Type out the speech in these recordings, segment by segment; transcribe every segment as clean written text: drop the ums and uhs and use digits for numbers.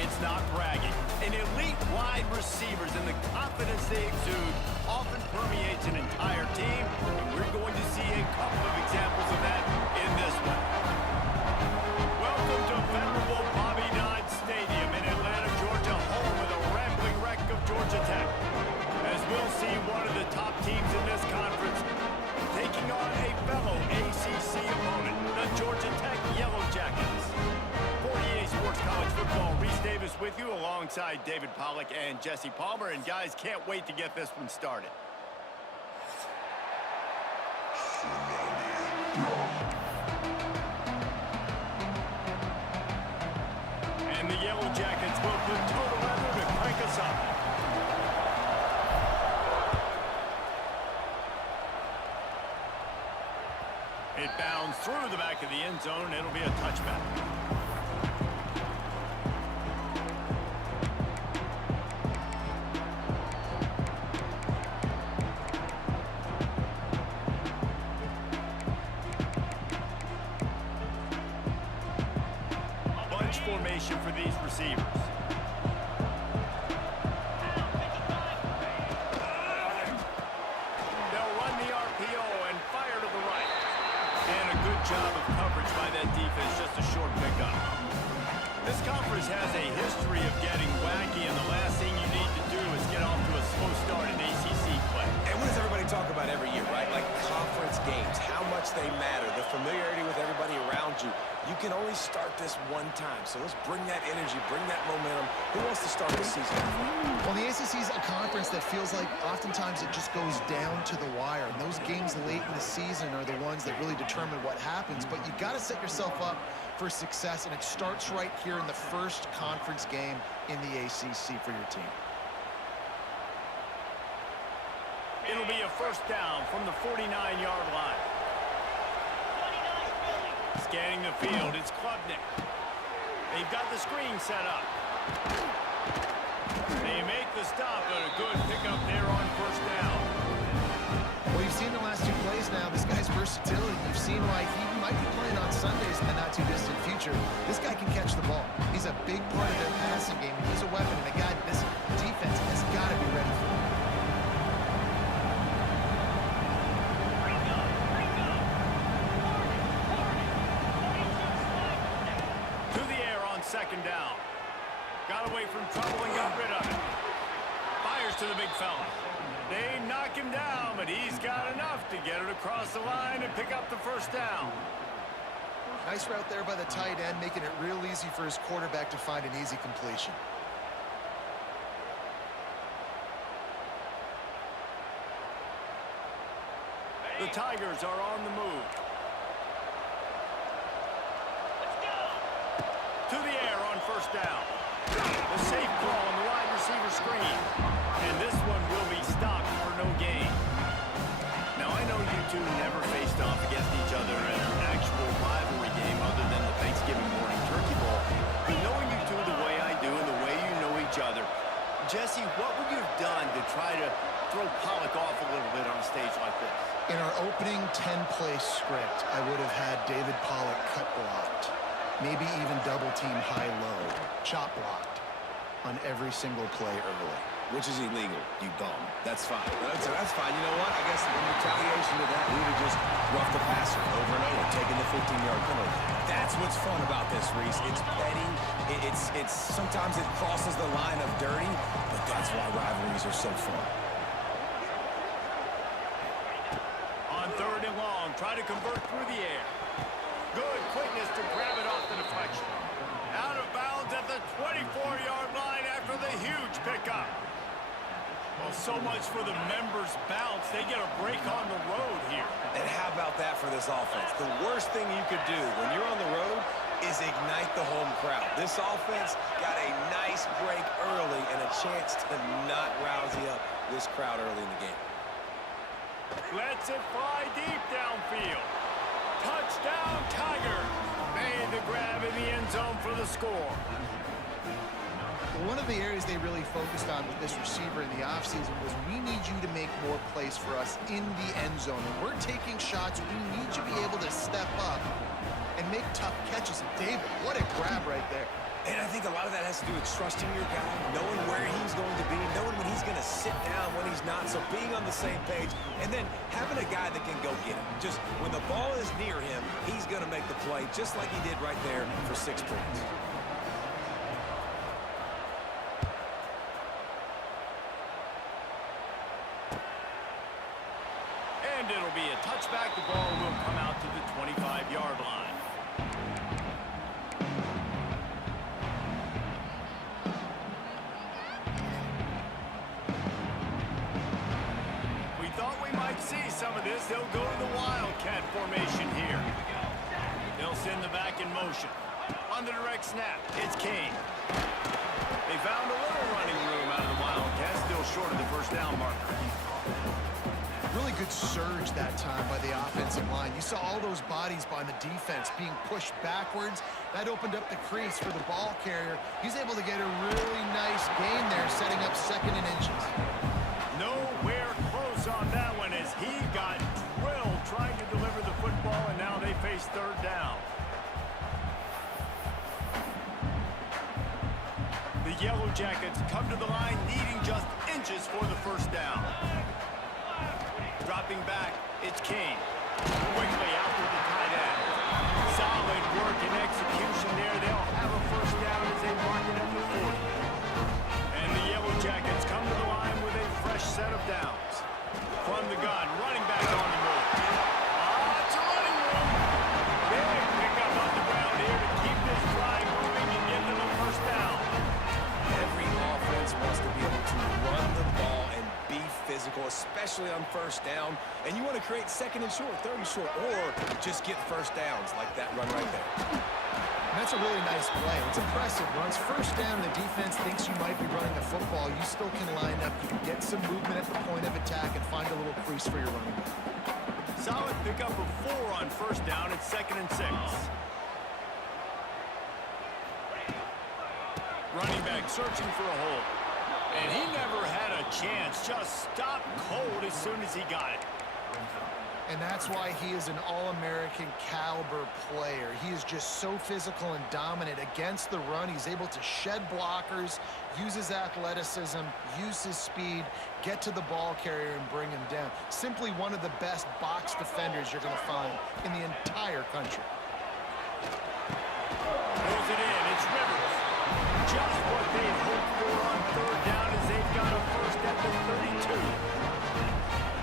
It's not bragging. An elite wide receivers and the confidence they exude often permeates an entire team, and we're going to see a couple of examples of that in this one. Welcome to venerable Bobby Dodd Stadium in Atlanta, Georgia, home of the rambling wreck of Georgia Tech. As we'll see one of the top teams in this conference taking on a fellow ACC opponent, the Georgia Tech Yellow Jackets. 48 Sports College Football, Reese Davis with you alongside David Pollack and Jesse Palmer. And guys, can't wait to get this one started. And the Yellow Jackets will put total leather to crank us up. It bounds through the back of the end zone. It'll be a touchback. Bunch formation for these receivers. They'll run the RPO and fire to the right. And a good job of coverage by that defense, just a short pickup. This conference has a history of getting wacky, and the last thing you need to do is get off to a slow start in ACC play. And what does everybody talk about every year, right? Like conference games, how much they matter, the familiarity with everybody around you. You can only start this one time, so let's bring that energy, bring that momentum. Who wants to start this season? Well, the ACC is a conference that feels like oftentimes it just goes down to the wire. And those games late in the season are the ones that really determine what happens. But you got to set yourself up for success, and it starts right here in the first conference game in the ACC for your team. It'll be a first down from the 49-yard line. Scanning the field, it's Klubnik. They've got the screen set up. They make the stop, but a good pickup there on first down. Well, you've seen the last two plays now. This guy's versatility. You've seen why he might be playing on Sundays in the not-too-distant future. This guy can catch the ball. He's a big part of their passing game. He's a weapon, and a guy this defense has got to be ready for. Second down. Got away from trouble and got rid of it. Fires to the big fella. They knock him down, but he's got enough to get it across the line and pick up the first down. Nice route there by the tight end, making it real easy for his quarterback to find an easy completion. The Tigers are on the move. To the air on first down. The safe call on the wide receiver screen. And this one will be stopped for no gain. Now, I know you two never faced off against each other in an actual rivalry game other than the Thanksgiving morning turkey ball. But knowing you two the way I do and the way you know each other, Jesse, what would you have done to try to throw Pollack off a little bit on a stage like this? In our opening 10-play script, I would have had David Pollack cut blocked. Maybe even double-team high-low, chop blocked on every single play early. Which is illegal, you bum. That's fine. That's fine. You know what? I guess in retaliation to that, we would have just roughed the passer over and over, taking the 15-yard penalty. That's what's fun about this, Reese. It's petty. It's sometimes it crosses the line of dirty, but that's why rivalries are so fun. On third and long, try to convert through the air. Good quickness to grab it off the deflection. Out of bounds at the 24-yard line after the huge pickup. Well, so much for the members' bounce. They get a break on the road here. And how about that for this offense? The worst thing you could do when you're on the road is ignite the home crowd. This offense got a nice break early and a chance to not rouse up this crowd early in the game. Lets it fly deep downfield. Touchdown, Tiger. Made the grab in the end zone for the score. One of the areas they really focused on with this receiver in the offseason was we need you to make more plays for us in the end zone. When we're taking shots, we need you to be able to step up and make tough catches. And David, what a grab right there. And I think a lot of that has to do with trusting your guy, knowing where he's going to be, knowing when he's going to sit down, when he's not, so being on the same page, and then having a guy that can go get it. Just when the ball is near him, he's going to make the play, just like he did right there for 6 points. And it'll be a touchback. The ball will come out to the 25-yard line. See some of this. They'll go to the Wildcat formation here. They'll send the back in motion. On the direct snap, it's Kane. They found a little running room out of the Wildcat, still short of the first down marker. Really good surge that time by the offensive line. You saw all those bodies by the defense being pushed backwards. That opened up the crease for the ball carrier. He's able to get a really nice gain there, setting up 2nd and inches. Nowhere close on that one as he got drilled trying to deliver the football, and now they face 3rd down. The Yellow Jackets come to the line needing just inches for the first down. Dropping back, it's Kane. Quickly out to the tight end. Solid work and execution there. They'll have a first down as they mark it at the 40. And the Yellow Jackets come to the line with a fresh set of downs. From the gun, running back on the move. It's a running room. Big pickup on the ground here to keep this drive moving and get them a first down. Every offense wants to be able to run the ball and be physical, especially on first down. And you want to create 2nd and short, 3rd and short, or just get first downs like that run right there. And that's a really nice play. It's impressive. Once first down, the defense thinks you might be running the football. You still can line up. You can get some movement at the point of attack and find a little crease for your running back. Solid pickup of 4 on first down. It's 2nd and 6. Running back searching for a hole. And he never had a chance. Just stopped cold as soon as he got it. And that's why he is an All-American caliber player. He is just so physical and dominant against the run. He's able to shed blockers, use his athleticism, use his speed, get to the ball carrier and bring him down. Simply one of the best box defenders you're going to find in the entire country. Pulls it in. It's Rivers. Just what they hoped for on 3rd down as they've got a first at the 32.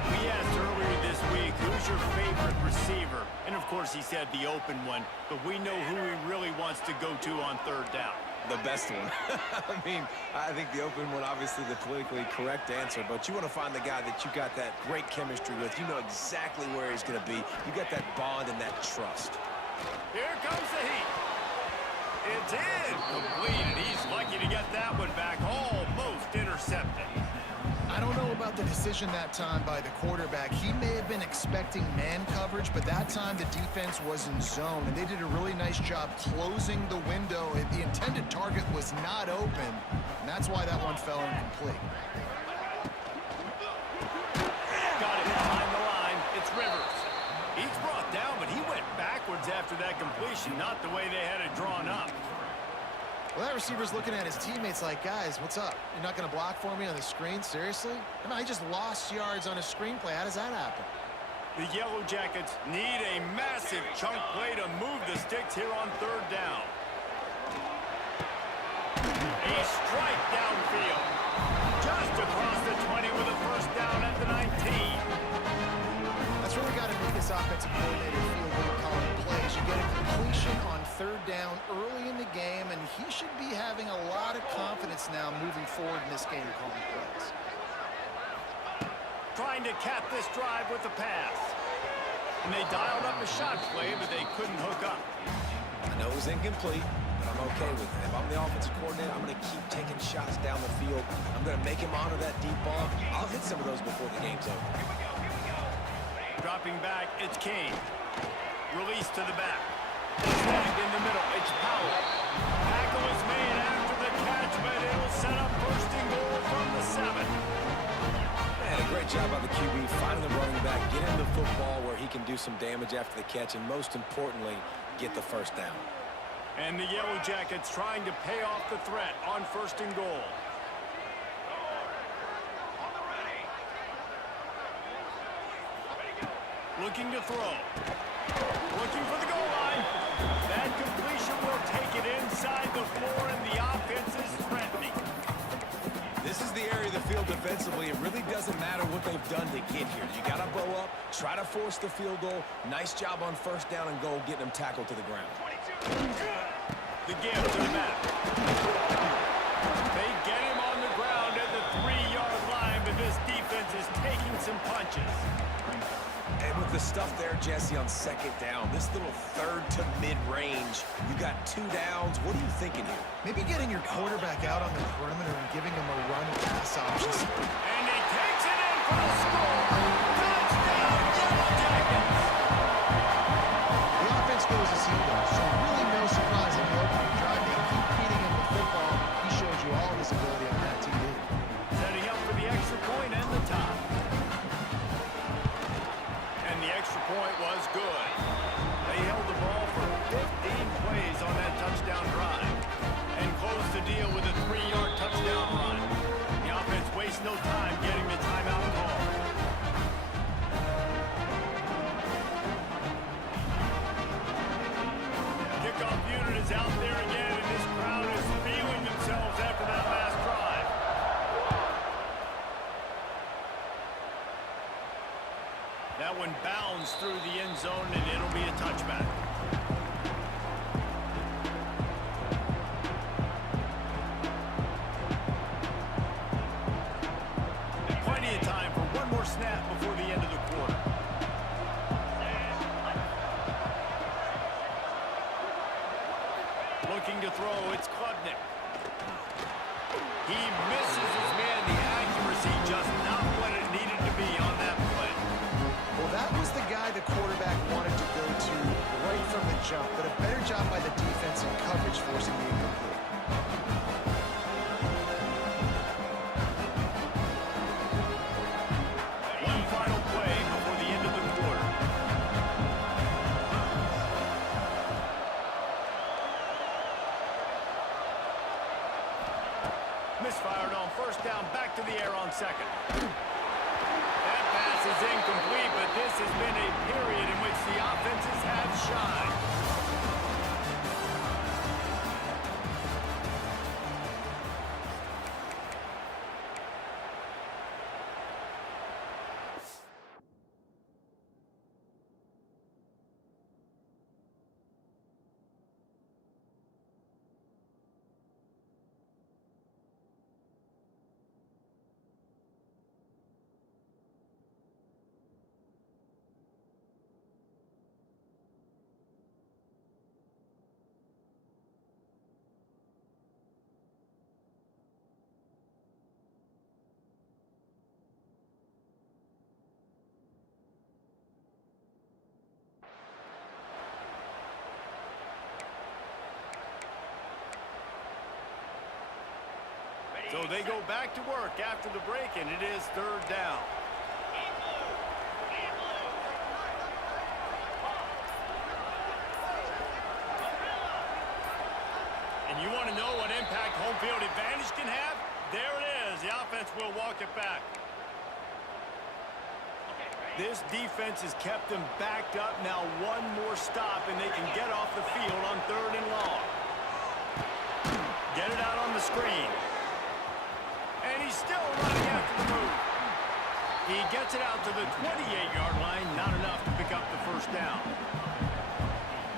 We asked earlier this week, who's your favorite receiver? And of course he said the open one, but we know who he really wants to go to on 3rd down. The best one. I mean, I think the open one, obviously the politically correct answer, but you want to find the guy that you got that great chemistry with. You know exactly where he's going to be. You got that bond and that trust. Here comes the heat. It's in. Completed. He's lucky to get that one back. Almost intercepted. I don't know about the decision that time by the quarterback. He may have been expecting man coverage, but that time the defense was in zone, and they did a really nice job closing the window. The intended target was not open, and that's why that one fell incomplete. Got it behind the line. It's Rivers. He's brought down, but he went backwards after that completion, not the way they had it drawn up. Well, that receiver's looking at his teammates like, guys, what's up? You're not going to block for me on the screen? Seriously? I mean, I just lost yards on a screenplay. How does that happen? The Yellow Jackets need a massive chunk play to move the sticks here on 3rd down. A strike downfield. Just across the 20 with a first down at the 19. That's really got to make this offensive coordinator feel good calling plays. You get a completion on 3rd down early in the game, and he should be having a lot of confidence now moving forward in this game calling plays. Trying to cap this drive with a pass. And they dialed up a shot play, but they couldn't hook up. I know it was incomplete, but I'm okay with it. If I'm the offensive coordinator, I'm going to keep taking shots down the field. I'm going to make him honor that deep ball. I'll hit some of those before the game's over. Dropping back, it's Kane. Release to the back. Snagged in the middle, it's Powell. Tackle is made after the catch, but it'll set up 1st and goal from the 7. And a great job by the QB, finding the running back, get him the football where he can do some damage after the catch, and most importantly, get the first down. And the Yellow Jackets trying to pay off the threat on 1st and goal. Looking to throw. Looking for the goal line. That completion will take it inside the floor, and the offense is threatening. This is the area of the field defensively. It really doesn't matter what they've done to get here. You got to bow up, try to force the field goal. Nice job on 1st down and goal, getting them tackled to the ground. The give to the mat. They get him on the ground at the 3-yard line, but this defense is taking some punches. And with the stuff there, Jesse, on 2nd down, this little 3rd to mid-range, you got 2 downs. What are you thinking here? Maybe getting your quarterback out on the perimeter and giving him a run pass option. And he takes it in for the score. Touchdown, Yellow Jackets. The offense goes as he goes, so really no surprise in the opening drive. They keep feeding him the football. He shows you all his ability on that TV. Setting up for the extra point and the top. And the extra point was good. They held the ball for 15 plays on that touchdown drive and closed the deal with a 3-yard touchdown run. The offense wastes no time getting the timeout call. Kickoff unit is out there again, and this crowd is feeling themselves after that last drive. That one bounds through the end zone, and it'll be a touchback. Plenty of time for one more snap before the end of the quarter. Looking to throw, it's Klubnik. He misses his man. The accuracy just not what it needed to be on that play. Well, that was the guy the quarterback wanted to go to right from the jump, but a better job by the defense in coverage forcing the incomplete. One final play before the end of the quarter. Misfired on 1st down, back to the air on 2nd. That pass is incomplete, but this has been a period in which the offenses have shined. So they go back to work after the break, and it is 3rd down. And you want to know what impact home field advantage can have? There it is. The offense will walk it back. This defense has kept them backed up. Now one more stop, and they can get off the field on 3rd and long. Get it out on the screen. And he's still running after the move. He gets it out to the 28-yard line. Not enough to pick up the 1st down.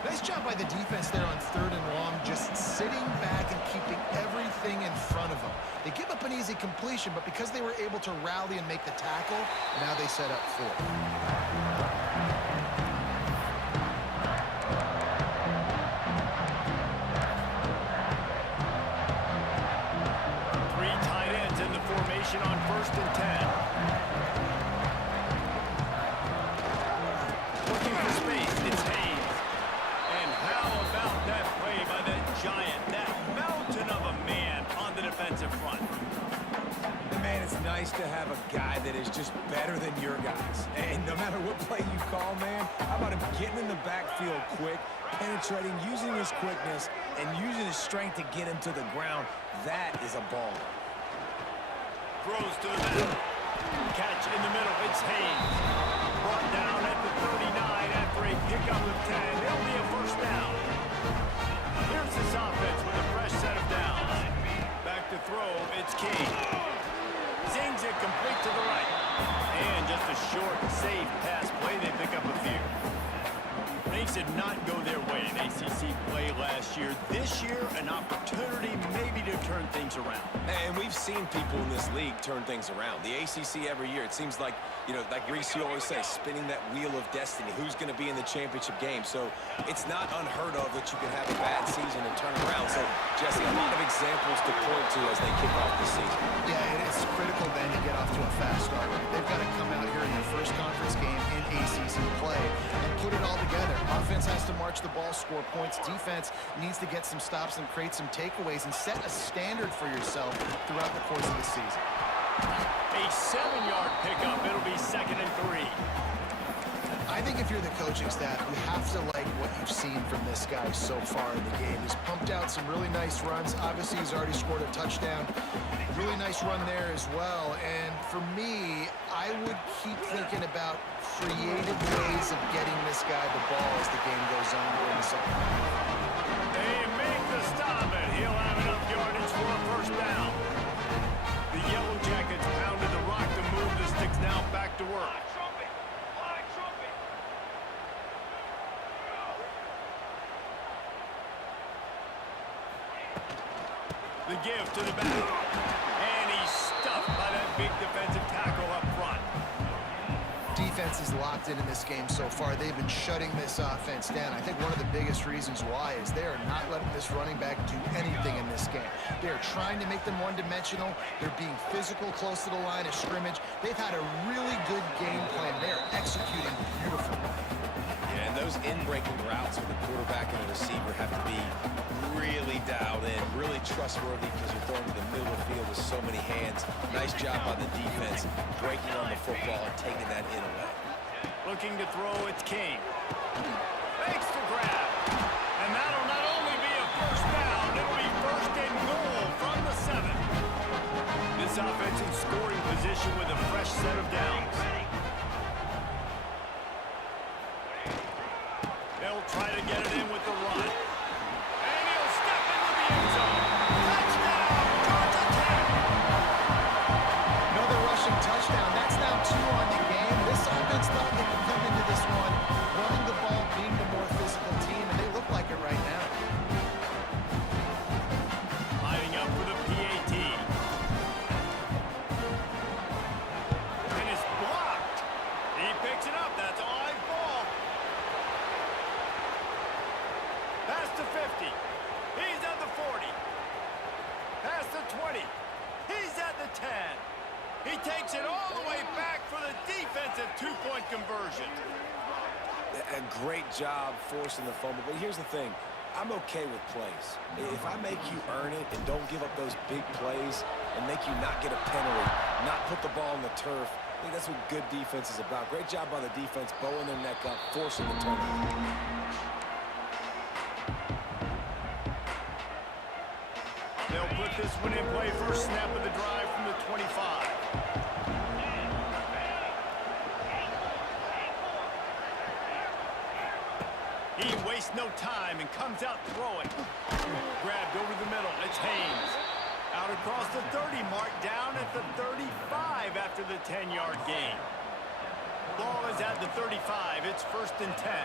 Nice job by the defense there on 3rd and long, just sitting back and keeping everything in front of them. They give up an easy completion, but because they were able to rally and make the tackle, now they set up 4th. On 1st and 10. Looking for space, it's Hayes. And how about that play by that giant, that mountain of a man on the defensive front? Man, it's nice to have a guy that is just better than your guys. And no matter what play you call, man, how about him getting in the backfield quick, penetrating, using his quickness, and using his strength to get him to the ground? That is a ball. Throws to the middle. Catch in the middle. It's Haynes. Brought down at the 39 after a pickup of 10. It'll be a first down. Here's this offense with a fresh set of downs. Back to throw. It's King. Zings it complete to the right. And just a short, safe pass play. They pick up a few. Things did not go their way in ACC play last year. This year, an opportunity maybe to turn things around. And we've seen people in this league turn things around. The ACC every year, it seems like, you know, like Reese, you always say, spinning that wheel of destiny. Who's going to be in the championship game? So it's not unheard of that you can have a bad season and turn around. So, Jesse, a lot of examples to point to as they kick off the season. Yeah, it's critical then to get off to a fast start. They've got to come out here in their first conference game in ACC play and put it all together. Offense has to march the ball, score points. Defense needs to get some stops and create some takeaways and set a standard for yourself throughout the course of the season. A 7-yard pickup. It'll be 2nd and 3. I think if you're the coaching staff, you have to like what you've seen from this guy so far in the game. He's pumped out some really nice runs. Obviously, he's already scored a touchdown. Really nice run there as well. And for me, I would keep thinking about creative ways of getting this guy the ball as the game goes on during the second half. They make the stop, and he'll have enough yardage for a first down. The Yellow Jackets pounded the rock to move the sticks now back to work. The give to the back. And he's stuffed by that big defensive tackle up front. Defense is locked in this game so far. They've been shutting this offense down. I think one of the biggest reasons why is they are not letting this running back do anything in this game. They are trying to make them one-dimensional. They're being physical close to the line of scrimmage. They've had a really good game plan. They are executing beautifully. Yeah, and those in-breaking routes with the quarterback and the receiver have to be really dialed in, really trustworthy because you're throwing to the middle of the field with so many hands. Nice job by the defense, breaking on the football and taking that in away. Looking to throw, it's King. Makes the grab. And that'll not only be a first down, it'll be 1st and goal from the 7. This offense in scoring position with a fresh set of downs. They'll try to get it in with the run. And he'll step into the end zone. Touchdown, Georgia Tech! Another rushing touchdown. That's now 2 on the game. This offense thought they could come into this one running the ball, being the more physical team, and they look like it right now. Lining up for the PAT. And it's blocked. He picks it up. That's a live ball. Pass to 50. He's at the 40. Pass to 20. He's at the 10. He takes it all the way back for the defensive 2-point conversion. A great job forcing the fumble, but here's the thing. I'm okay with plays. If I make you earn it and don't give up those big plays and make you not get a penalty, not put the ball on the turf, I think that's what good defense is about. Great job by the defense, bowing their neck up, forcing the turnover. They'll put this one in play. First snap of the drive from the 25. He wastes no time and comes out throwing. Grabbed over the middle. It's Haynes. Out across the 30 mark, down at the 35 after the 10-yard gain. Ball is at the 35. It's 1st and 10.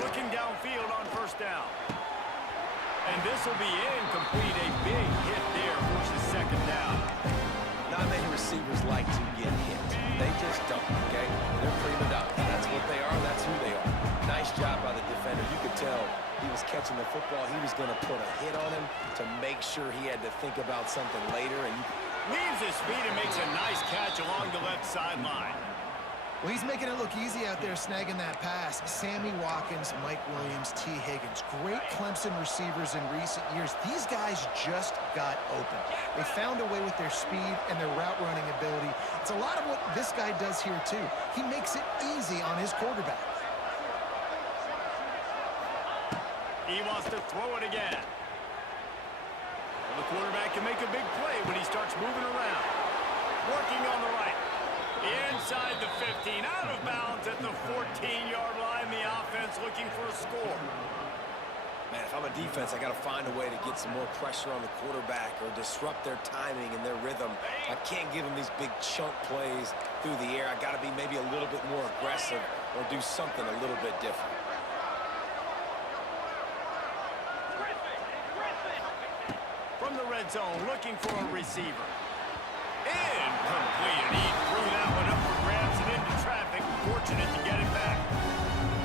Looking downfield on first down. And this will be incomplete. A big hit there forces 2nd down. Not many receivers like to get hit. They just don't, okay? They're prima donnas. That's what they are. That's who they are. Nice job by the defender. You could tell he was catching the football. He was going to put a hit on him to make sure he had to think about something later. And leaves his feet and makes a nice catch along the left sideline. Well, he's making it look easy out there, snagging that pass. Sammy Watkins, Mike Williams, T. Higgins. Great Clemson receivers in recent years. These guys just got open. They found a way with their speed and their route running ability. It's a lot of what this guy does here, too. He makes it easy on his quarterback. He wants to throw it again. The quarterback can make a big play when he starts moving around. Working on the right. Inside the 15, out of bounds at the 14-yard line. The offense looking for a score. Man, if I'm a defense, I got to find a way to get some more pressure on the quarterback or disrupt their timing and their rhythm. I can't give them these big chunk plays through the air. I got to be maybe a little bit more aggressive or do something a little bit different. From the red zone, looking for a receiver. Incomplete. He threw that one up for grabs and into traffic. Fortunate to get it back.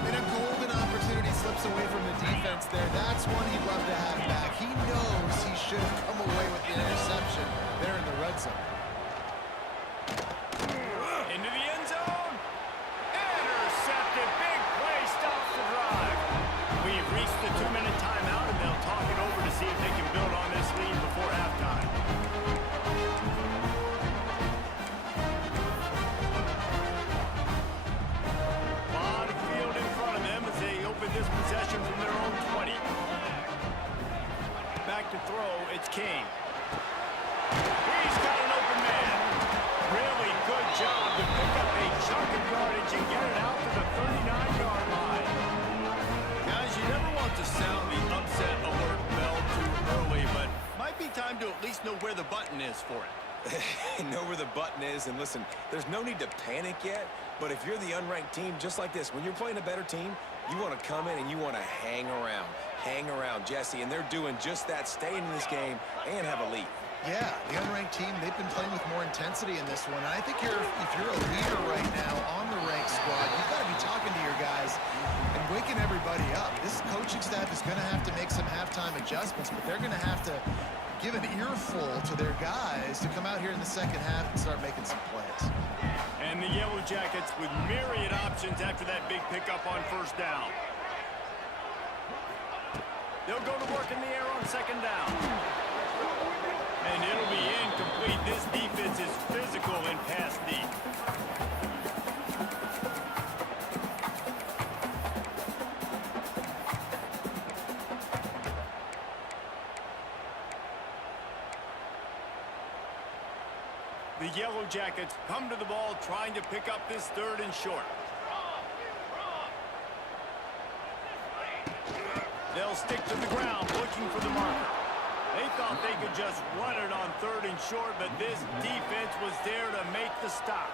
And a golden opportunity slips away from the defense there. That's one he'd love to have back. He knows he should have come away with the interception there in the red zone. Into the end zone. Intercepted. Big play. Stops the drive. We've reached the 2-minute timeout, and they'll talk it over to see if they can build on this lead before halftime. This possession from their own 20. Back to throw, it's King. He's got an open man. Really good job to pick up a chunk of yardage and get it out to the 39-yard line. Guys, you never want to sound the upset alert bell too early, but might be time to at least know where the button is for it. Know where the button is, and listen, there's no need to panic yet, but if you're the unranked team, just like this, when you're playing a better team, you want to come in and you want to hang around, Jesse, and they're doing just that, staying in this game and have a lead. Yeah, the unranked team, they've been playing with more intensity in this one. And I think if you're a leader right now on the ranked squad, you've got to be talking to your guys and waking everybody up. This coaching staff is going to have to make some halftime adjustments, but they're going to have to give an earful to their guys to come out here in the second half and start making some plays. And the Yellow Jackets with myriad options after that big pickup on first down. They'll go to work in the air on second down. And it'll be incomplete. This defense is physical and pass deep. The Yellow Jackets come to the ball trying to pick up this third and short. They'll stick to the ground looking for the marker. They thought they could just run it on third and short, but this defense was there to make the stop.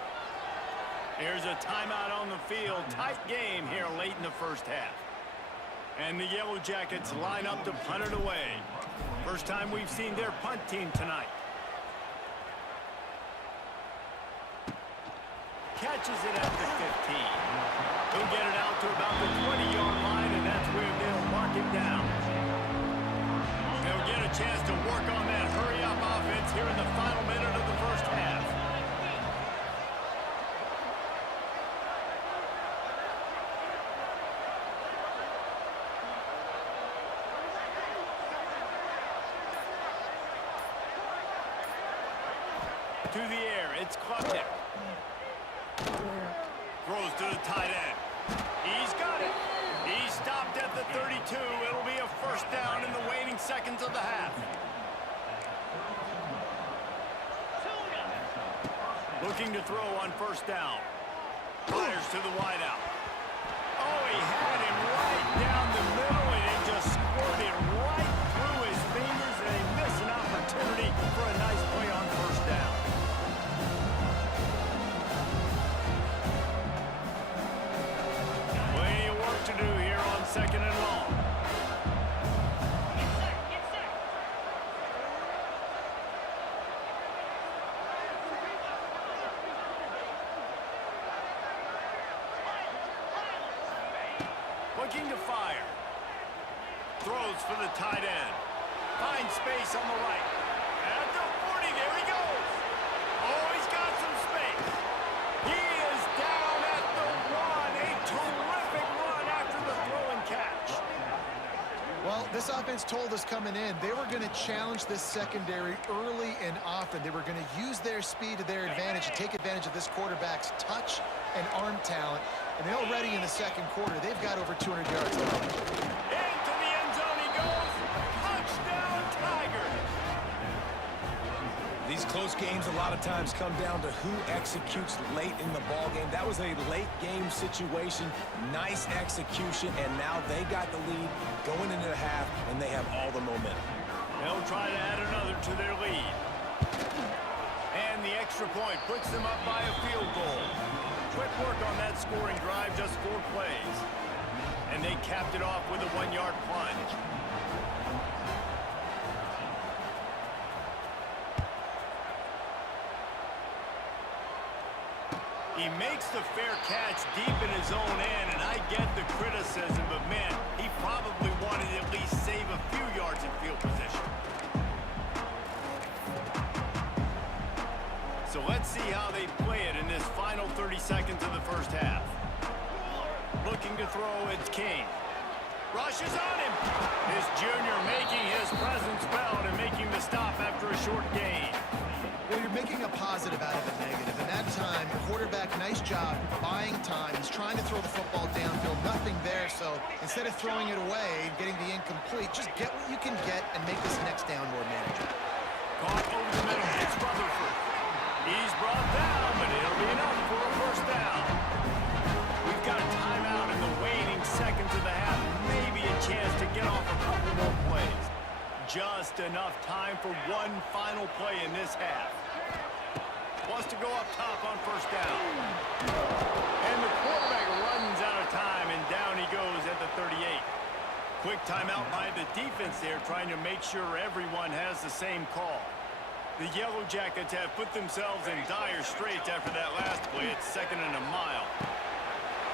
Here's a timeout on the field. Tight game here late in the first half. And the Yellow Jackets line up to punt it away. First time we've seen their punt team tonight. Catches it at the 15. He'll get it out to about the 20-yard line, and that's where they'll mark it down. They'll get a chance to work on that hurry-up offense here in the final minute of the first half. To the air, it's Clemson. Throws to the tight end. He's got it. He stopped at the 32. It'll be a first down in the waning seconds of the half. Looking to throw on first down. Fires to the wideout. Oh, he had him right down the middle, and it just squirted right through his fingers, and he missed an opportunity for a nice play on first down. Plenty of work to do here on second and long. Looking to fire. Throws for the tight end. Finds space on the right. At the 40, there he goes. Oh, he's got some space. He is down at defense told us coming in they were going to challenge this secondary early and often. They were going to use their speed to their advantage and take advantage of this quarterback's touch and arm talent. And already in the second quarter, they've got over 200 yards left. Into the end zone he goes. Touchdown, Tigers. These close games a lot of times come down to who executes late in the ball game. That was a late game situation. Nice execution, and now they got the lead going into the half, and they have all the momentum. They'll try to add another to their lead. And the extra point puts them up by a field goal. Quick work on that scoring drive, just 4 plays. And they capped it off with a 1-yard plunge. He makes the fair catch deep in his own end, and I get the criticism, but man, he probably wanted to at least save a few yards in field position. So let's see how they play it in this final 30 seconds of the first half. Looking to throw, it's King. Rushes on him. His junior making his presence felt and making the stop after a short gain. Well, you're making a positive out of a negative. And that time, the quarterback, nice job buying time. He's trying to throw the football downfield. Nothing there. So instead of throwing it away and getting the incomplete, just get what you can get and make this next down more manageable. Caught over the middle. It's Rutherford. He's brought down, but it'll be enough for a first down. We've got a timeout in the waning seconds of the half. Maybe a chance to get off a couple more plays. Just enough time for one final play in this half. Wants to go up top on first down. And the quarterback runs out of time, and down he goes at the 38. Quick timeout by the defense there, trying to make sure everyone has the same call. The Yellow Jackets have put themselves in dire straits after that last play. It's 2nd and a mile.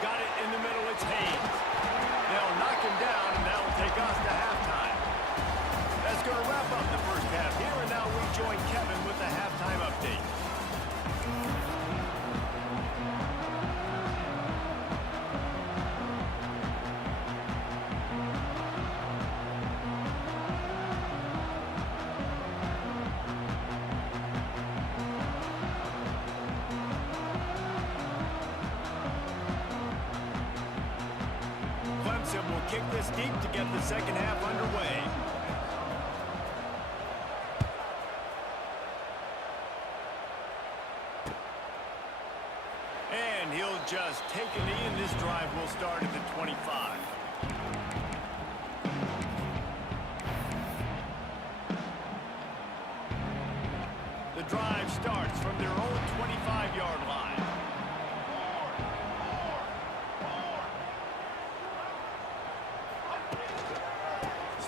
Got it in the middle, it's Haynes. They'll knock him down, and that'll take us to halftime. That's going to wrap up the first half here, and now we join Kevin with the halftime update. Clemson will kick this deep to get the second half underway. And he'll just take a knee, and this drive will start at the 25. The drive starts from their own 25-yard line.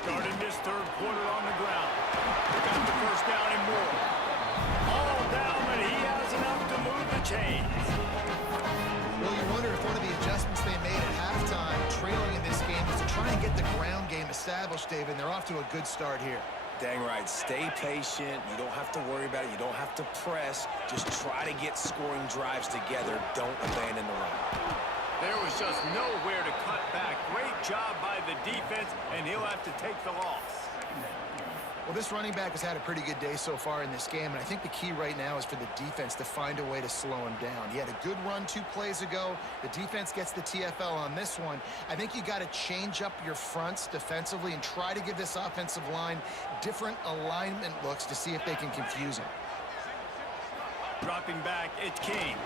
Starting this third quarter on the ground. Got the first down and more. All down, but he has enough to move the chains. Well, you wonder if one of the adjustments they made at halftime, trailing in this game, was to try and get the ground game established, David, and they're off to a good start here. Dang right. Stay patient. You don't have to worry about it. You don't have to press. Just try to get scoring drives together. Don't abandon the run. There was just nowhere to cut back. Great job by the defense, and he'll have to take the loss. Well, this running back has had a pretty good day so far in this game, and I think the key right now is for the defense to find a way to slow him down. He had a good run 2 plays ago. The defense gets the TFL on this one. I think you got to change up your fronts defensively and try to give this offensive line different alignment looks to see if they can confuse him. Dropping back, it's King.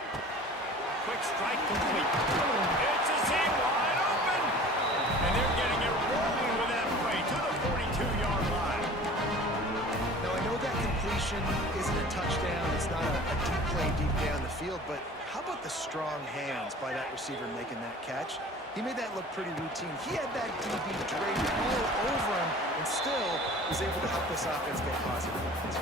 Quick strike complete. It's a seam wide open. And they're getting it rolling with that play to the 42-yard line. Now, I know that completion isn't a touchdown. It's not a deep play deep down the field, but how about the strong hands by that receiver making that catch? He made that look pretty routine. He had that DB draped all over him and still was able to help this offense get positive offense.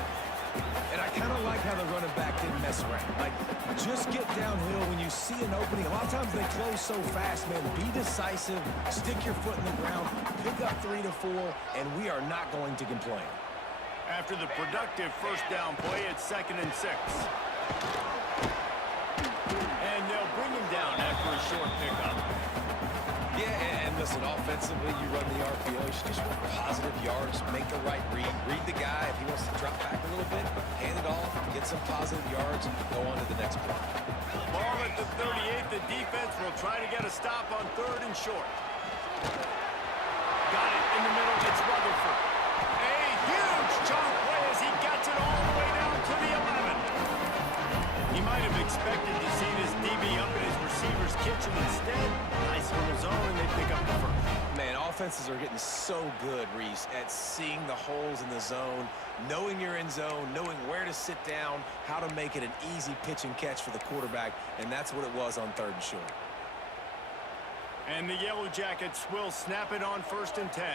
And I kind of like how the running back didn't mess around. Like, just get downhill when you see an opening. A lot of times they close so fast, man. Be decisive, stick your foot in the ground, pick up 3 to 4, and we are not going to complain. After the productive first down play, it's 2nd and 6. And they'll bring him down after a short pickup. Yeah, and listen, offense Offensively, you run the RPO. You should just run positive yards, make the right read. Read the guy. If he wants to drop back a little bit, hand it off, get some positive yards, go on to the next play. Ball at the 38. The defense will try to get a stop on 3rd and short. Got it in the middle. It's Rutherford. A huge chunk play as he gets it all the way down to the 11. He might have expected to see this DB up in his receiver's kitchen. Instead, nice little zone, and they pick up the first. Man, offenses are getting so good, Reese, at seeing the holes in the zone, knowing you're in zone, knowing where to sit down, how to make it an easy pitch and catch for the quarterback, and that's what it was on 3rd and short. And the Yellow Jackets will snap it on 1st and 10.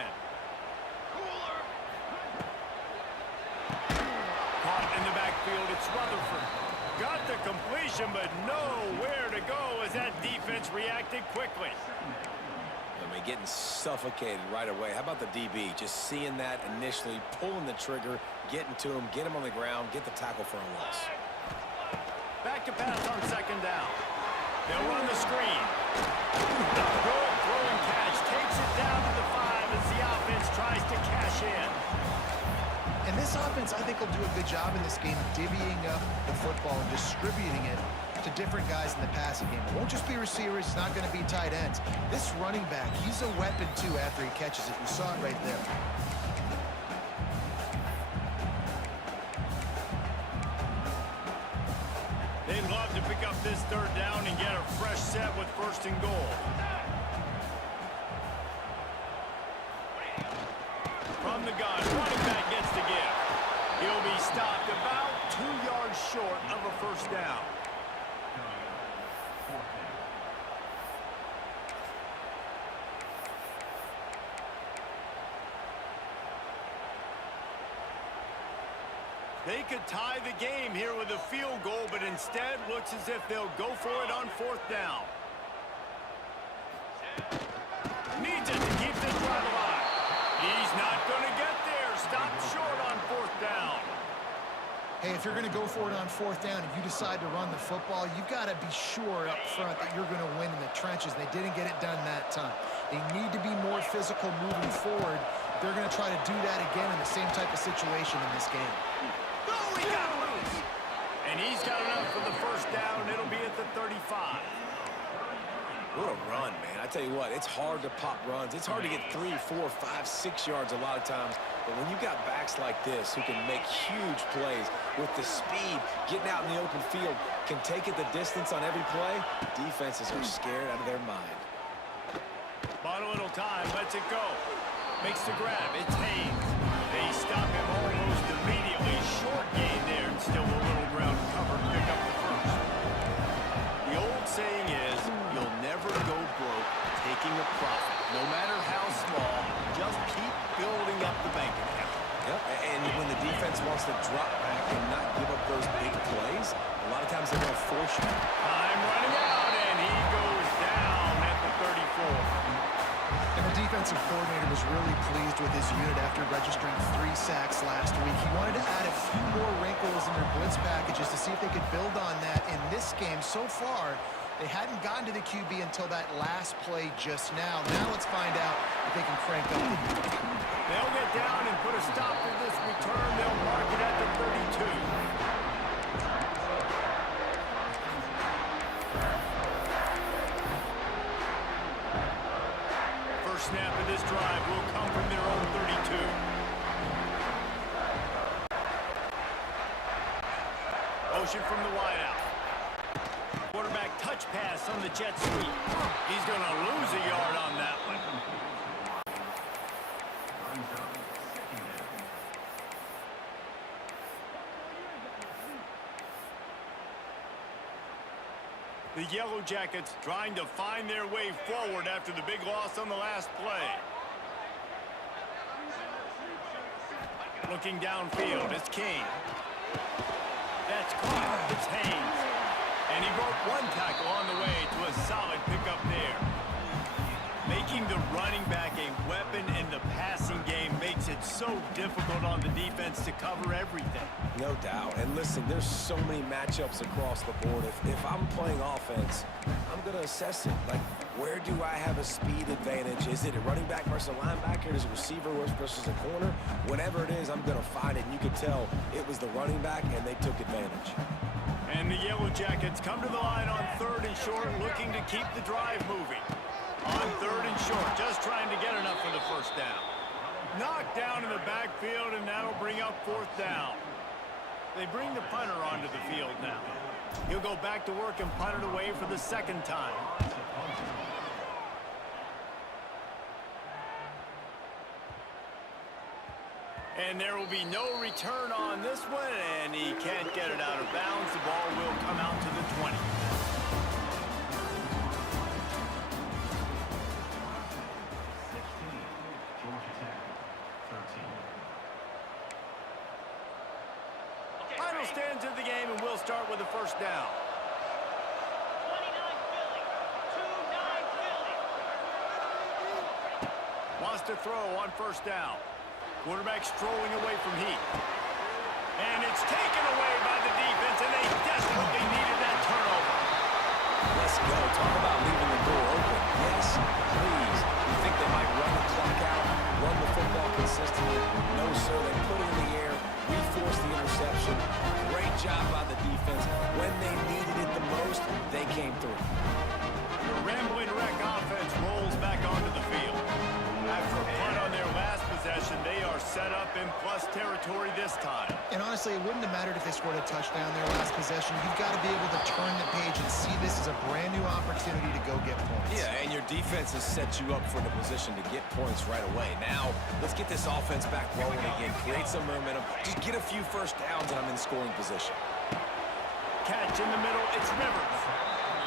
Caught in the backfield, it's Rutherford. Got the completion, but nowhere to go as that defense reacted quickly. I mean, getting suffocated right away. How about the DB? Just seeing that initially, pulling the trigger, getting to him, get him on the ground, get the tackle for a loss. Back to pass on 2nd down. They'll run the screen. Good throw and catch. Takes it down to the 5 as the offense tries to cash in. And this offense, I think, will do a good job in this game divvying up the football and distributing it to different guys in the passing game. It won't just be receivers. It's not going to be tight ends. This running back, he's a weapon, too, after he catches it. You saw it right there. They'd love to pick up this 3rd down and get a fresh set with 1st and goal. From the gun, running back gets the give. He'll be stopped about 2 yards short of a 1st down. They could tie the game here with a field goal, but instead looks as if they'll go for it on 4th down. Needs it to keep this drive alive. He's not going to get there. Stopped short on 4th down. Hey, if you're going to go for it on 4th down and you decide to run the football, you've got to be sure up front that you're going to win in the trenches. They didn't get it done that time. They need to be more physical moving forward. They're going to try to do that again in the same type of situation in this game. Oh, he got loose. And he's got enough for the 1st down. It'll be at the 35. What a run, man. I tell you what, it's hard to pop runs. It's hard to get 3, 4, 5, 6 yards a lot of times. But when you've got backs like this who can make huge plays with the speed, getting out in the open field, can take it the distance on every play, defenses are scared out of their mind. Bought a little time, lets it go. Makes the grab, it's Haynes. They stop him almost immediately. Short gain there, and still a little ground cover to pick up the 1st. The old saying is, you'll never go broke taking a profit. No matter how small, just keep building up the bank account. Yep, and when the defense wants to drop back and not give up those big plays, a lot of times they're going to force you. Time running out, and he goes down at the 34. And the defensive coordinator was really pleased with his unit after registering 3 sacks last week. He wanted to add a few more wrinkles in their blitz packages to see if they could build on that in this game. So far, they hadn't gotten to the QB until that last play just now. Now let's find out if they can crank up the unit. They'll get down and put a stop to this return. They'll mark it at the 32. Snap of this drive will come from their own 32. Motion from the wideout. Quarterback touch pass on the jet sweep. He's going to lose a yard on that one. The Yellow Jackets trying to find their way forward after the big loss on the last play. Looking downfield, it's King. That's caught, it's Haynes. And he broke one tackle on the way to a solid pickup there. Making the running back a weapon in the passing game makes it so difficult on the defense to cover everything. No doubt. And listen, there's so many matchups across the board. If I'm playing offense, I'm going to assess it. Like, where do I have a speed advantage? Is it a running back versus a linebacker? Is it a receiver versus a corner? Whatever it is, I'm going to find it. And you can tell it was the running back, and they took advantage. And the Yellow Jackets come to the line on 3rd and short, looking to keep the drive moving. On 3rd and short, just trying to get enough for the first down. Knocked down in the backfield, and that'll bring up 4th down. They bring the punter onto the field now. He'll go back to work and punt it away for the 2nd time. And there will be no return on this one, and he can't get it out of bounds. The ball will come out to the 20. Final stands of the game, and we'll start with the first down. 29 Philly. 2-9 Philly. Wants to throw on first down. Quarterback strolling away from Heath. And it's taken away by the defense, and they desperately needed that turnover. Let's go. Talk about leaving the door open. Yes, please. You think they might run the clock out, run the football consistently? No, sir. They put it in the air. We forced the interception. Great job by the defense. When they needed it the most, they came through. The Rambling Wreck offense rolls back onto the field. After a punt on their last possession, they are set up in plus territory this time. And honestly, it wouldn't have mattered if they scored a touchdown their last possession. You've got to be able to turn the page and see this as a brand new opportunity to go get points. Yeah, and your defense has set you up for the position to get points right away. Now, let's get this offense back rolling again, create some momentum, just get a few first downs, and I'm in scoring position. Catch in the middle, it's Rivers.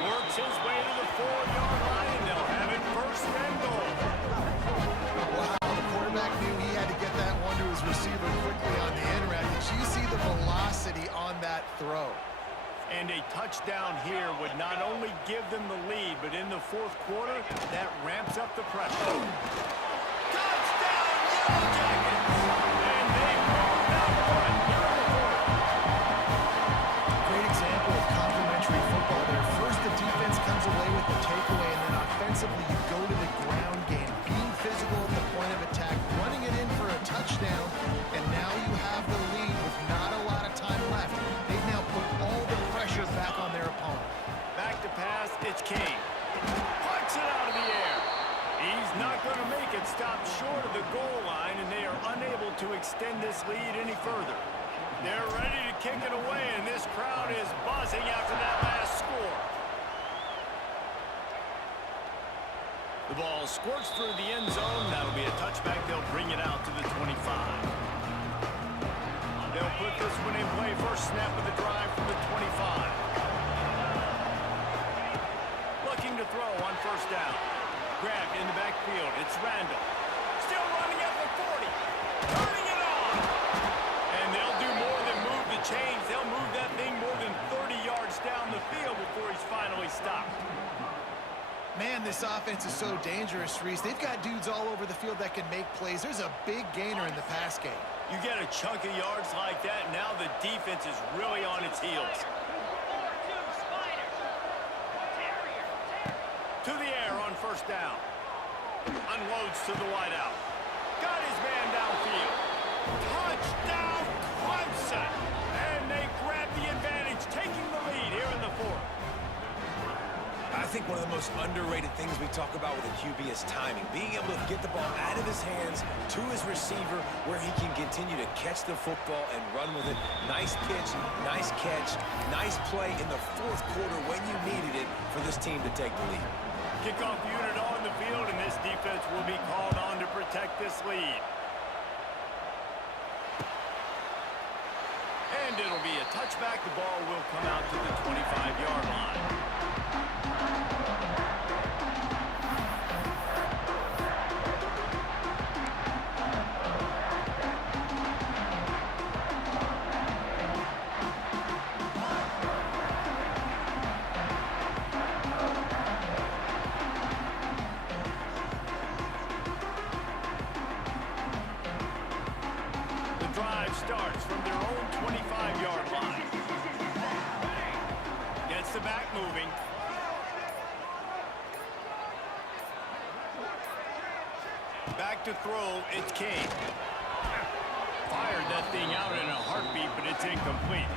Works his way to the 4-yard line, and they'll have it 1st and goal. Wow, the quarterback knew he had to get that one to his receiver quickly on the end route. Did you see the velocity on that throw? And a touchdown here would not only give them the lead, but in the 4th quarter, that ramps up the pressure. Touchdown, Yellow Jackets! And they roll out front. Great example of complementary football there. First, the defense comes away with the takeaway, and then offensively, you go to the ground game, being physical at the point of attack, running it in for a touchdown, and now you have the lead with not a lot of time left. They've now put all the pressure back on their opponent. Back to pass, it's King. Punts it out of the air. He's not going to make it stop short of the goal line, and they are unable to extend this lead any further. They're ready to kick it away, and this crowd is buzzing after that last score. The ball squirts through the end zone. That'll be a touchback. They'll bring it out to the 25. They'll put this one in play. First snap of the drive from the 25. Looking to throw on first down. Grabbed in the backfield. It's Randall. Still running at the 40. Turning it on. And they'll do more than move the chains. They'll move that thing more than 30 yards down the field before he's finally stopped. Man, this offense is so dangerous, Reese. They've got dudes all over the field that can make plays. There's a big gainer in the pass game. You get a chunk of yards like that, and now the defense is really on its heels. 4-2 Spider. Terrier. To the air on first down. Unloads to the wideout. Got his man downfield. Touchdown, Clemson! And they grab the advantage, taking the lead here in the 4th. I think one of the most underrated things we talk about with a QB is timing. Being able to get the ball out of his hands to his receiver where he can continue to catch the football and run with it. Nice pitch, nice catch, nice play in the 4th quarter when you needed it for this team to take the lead. Kickoff unit on the field, and this defense will be called on to protect this lead. And it'll be a touchback. The ball will come out to the 25-yard line. 25-yard line. Gets the back moving. Back to throw, it's King. Fired that thing out in a heartbeat, but it's incomplete.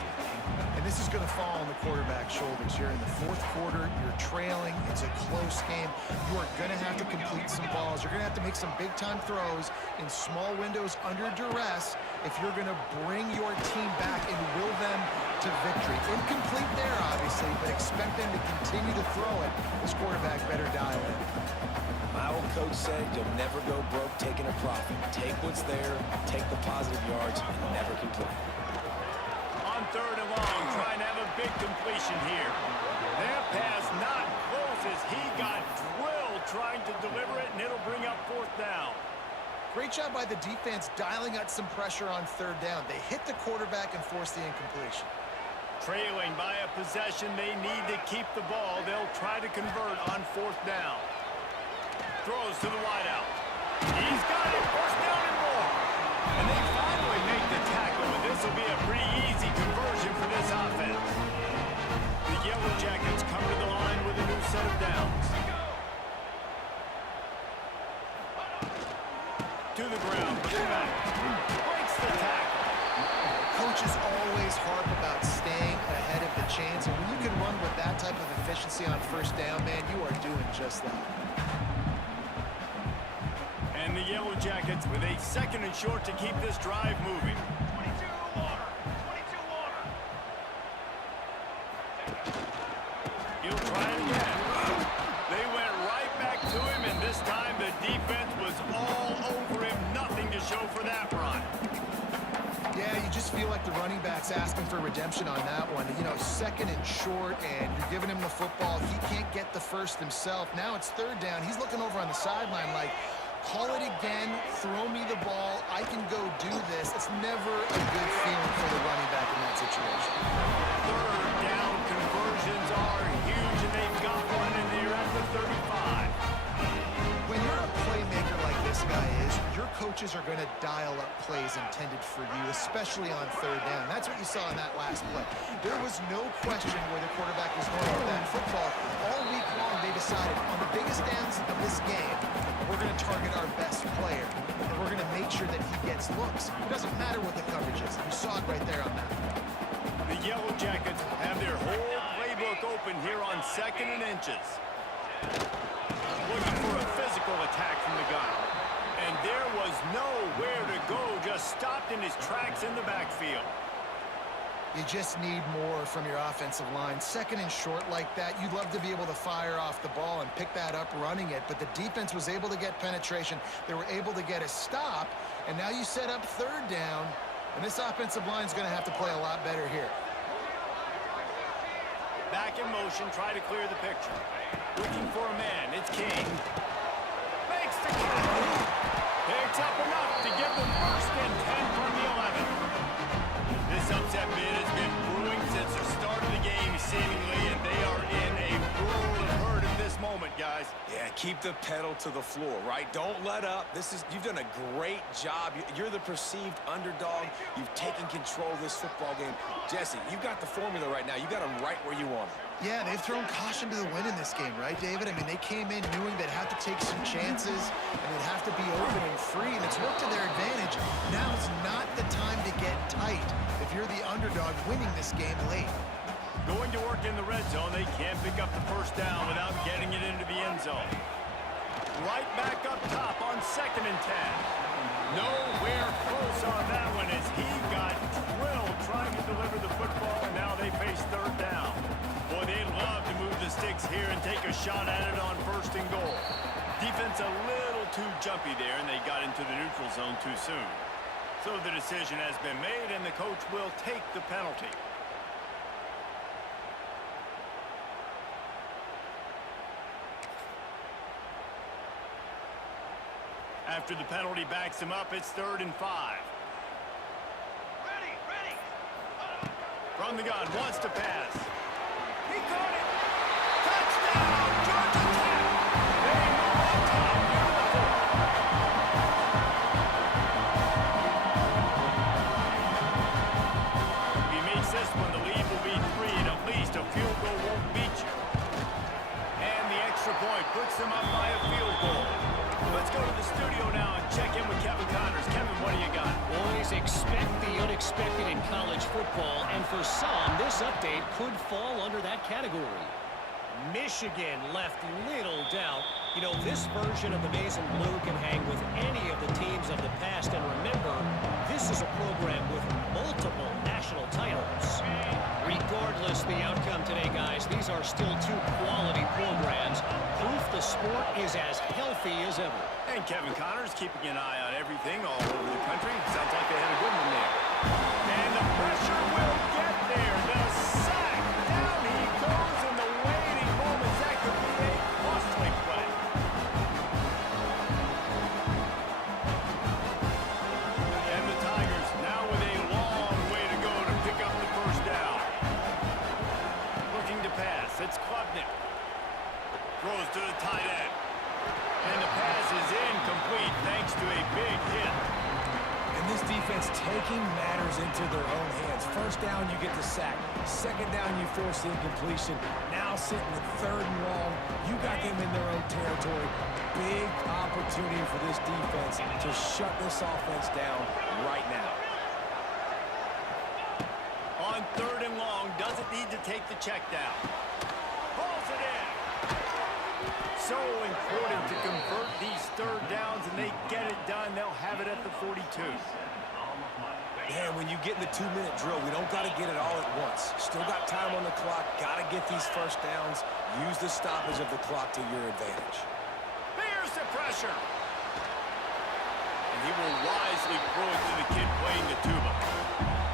And this is going to fall on the quarterback's shoulders here. In the fourth quarter, you're trailing. It's a close game. You are going to have to complete some balls. You're going to have to make some big-time throws in small windows under duress if you're going to bring your team back and will them to victory. Incomplete there, obviously, but expect them to continue to throw it. This quarterback better dial in. My old coach said you'll never go broke taking a profit. Take what's there, take the positive yards, and never complain. On third and long, trying to have a big completion here. That pass not close as he got drilled trying to deliver it, and it'll bring up fourth down. Great job by the defense dialing out some pressure on third down. They hit the quarterback and forced the incompletion. Trailing by a possession, they need to keep the ball. They'll try to convert on fourth down. Throws to the wideout. He's got it. First down and more. And they finally make the tackle, and this will be a pretty easy conversion for this offense. The Yellow Jackets come to the line with a new set of downs. To the ground, but back. Breaks the tackle. Coaches always harp about staying ahead of the chains, and when you can run with that type of efficiency on first down, man, you are doing just that. And the Yellow Jackets with a second and short to keep this drive moving. 22 water. 22 water. He'll try it again. They went right back to him, and this time the defense was all over him. Nothing to show for that run. Yeah, you just feel like the running back's asking for redemption on that one. You know, second and short, and you're giving him the football. He can't get the first himself. Now it's third down. He's looking over on the sideline like, call it again, throw me the ball, I can go do this. It's never a good feeling for the running back in that situation. Third down conversions are huge, and they've got one, and they're at the 35. When you're a playmaker like this guy is, your coaches are going to dial up plays intended for you, especially on third down. That's what you saw in that last play. There was no question where the quarterback was going with that football. All week long, they decided on the biggest downs of this game, we're going to target our best player, and we're going to make sure that he gets looks. It doesn't matter what the coverage is. You saw it right there on that. The Yellow Jackets have their whole playbook open here on second and inches. Looking for a physical attack from the gun. And there was nowhere to go, just stopped in his tracks in the backfield. You just need more from your offensive line. Second and short like that, you'd love to be able to fire off the ball and pick that up running it, but the defense was able to get penetration. They were able to get a stop, and now you set up third down, and this offensive line is going to have to play a lot better here. Back in motion, try to clear the picture. Looking for a man, it's King. Makes the catch. Picks up enough to give them first and 10 from the 11. This upset bid has been brewing since the start of the game, seemingly, and they are in a world of hurt at this moment, guys. Yeah, keep the pedal to the floor, right? Don't let up. You've done a great job. You're the perceived underdog. You've taken control of this football game. Jesse, you've got the formula right now. You got them right where you want them. Yeah, they've thrown caution to the wind in this game, right, David? I mean, they came in knowing they'd have to take some chances, and they'd have to be open and free, and it's worked to their advantage. Now it's not the time to get tight if you're the underdog winning this game late. Going to work in the red zone, they can't pick up the first down without getting it into the end zone. Right back up top on second and 10. Nowhere close on that one as he got drilled trying to deliver the football, and now they face third down. Boy, they'd love to move the sticks here and take a shot at it on first and goal. Defense a little too jumpy there, and they got into the neutral zone too soon. So the decision has been made, and the coach will take the penalty. After the penalty backs him up, it's 3rd and 5. Ready. From the gun, wants to pass. He caught it. Touchdown, Georgia Tech. They move on top here in the 4th. football, and for some, this update could fall under that category. Michigan left little doubt. You know, this version of the maize and blue can hang with any of the teams of the past. And remember, this is a program with multiple national titles. Regardless the outcome today, guys, these are still two quality programs. Proof the sport is as healthy as ever. And Kevin Connor's keeping an eye on everything all over the country. Sounds like they had a good one there. And the pressure will get there. The sack. Down he goes in the waiting moments. That could be a costly play. And the Tigers now with a long way to go to pick up the first down. Looking to pass. It's Klubnik. Throws to the tight end. And the pass is incomplete thanks to a big hit. And this defense taking matters into their own hands. First down, you get the sack. Second down, you force the incompletion. Now sitting at third and long, you got them in their own territory. Big opportunity for this defense to shut this offense down right now. On third and long, doesn't need to take the check down. Pulls it in. So important to convert these third downs, and they get it done. They'll have it at the 42. Man, when you get in the 2-minute drill, we don't got to get it all at once. Still got time on the clock. Got to get these first downs. Use the stoppage of the clock to your advantage. Here's the pressure. And he will wisely throw it to the kid playing the tuba.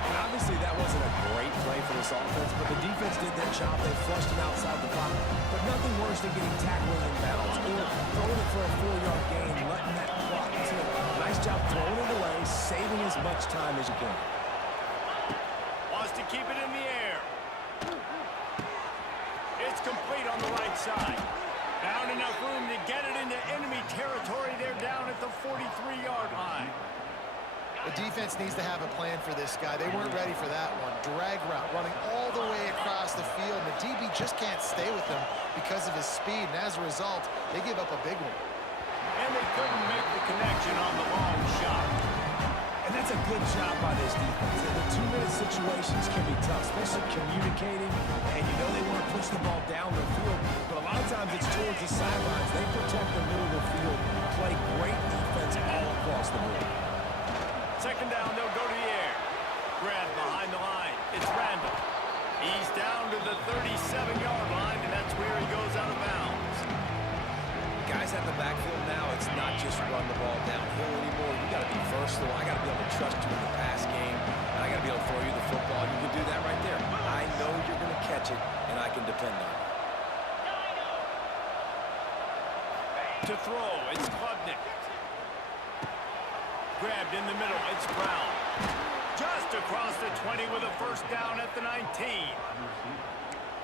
And obviously, that wasn't a great play for this offense, but the defense did their job. They flushed him outside the pocket. But nothing worse than getting tackled in bounds or throwing it for a 4-yard gain, letting that clock tick. Nice job throwing it away, saving as much time as you can. Wants to keep it in the air. It's complete on the right side. Found enough room to get it into enemy territory. They're down at the 43-yard line. The defense needs to have a plan for this guy. They weren't ready for that one. Drag route, running all the way across the field. And the DB just can't stay with him because of his speed. And as a result, they give up a big one. And they couldn't make the connection on the long shot. And that's a good job by this defense. The 2-minute situations can be tough, especially communicating. And you know they want to push the ball down the field. But a lot of times it's towards the sidelines. They protect the middle of the field, play great defense all across the board. Second down, they'll go to the air. Grab behind the line. It's Randall. He's down to the 37-yard line, and that's where he goes out of bounds. Guys at the backfield now, it's not just run the ball downhill anymore. You got to be versatile. I got to be able to trust you in the pass game, and I got to be able to throw you the football. You can do that right there. I know you're going to catch it, and I can depend on it. To throw, it's Klubnik. Grabbed in the middle, it's Brown. Just across the 20 with a first down at the 19.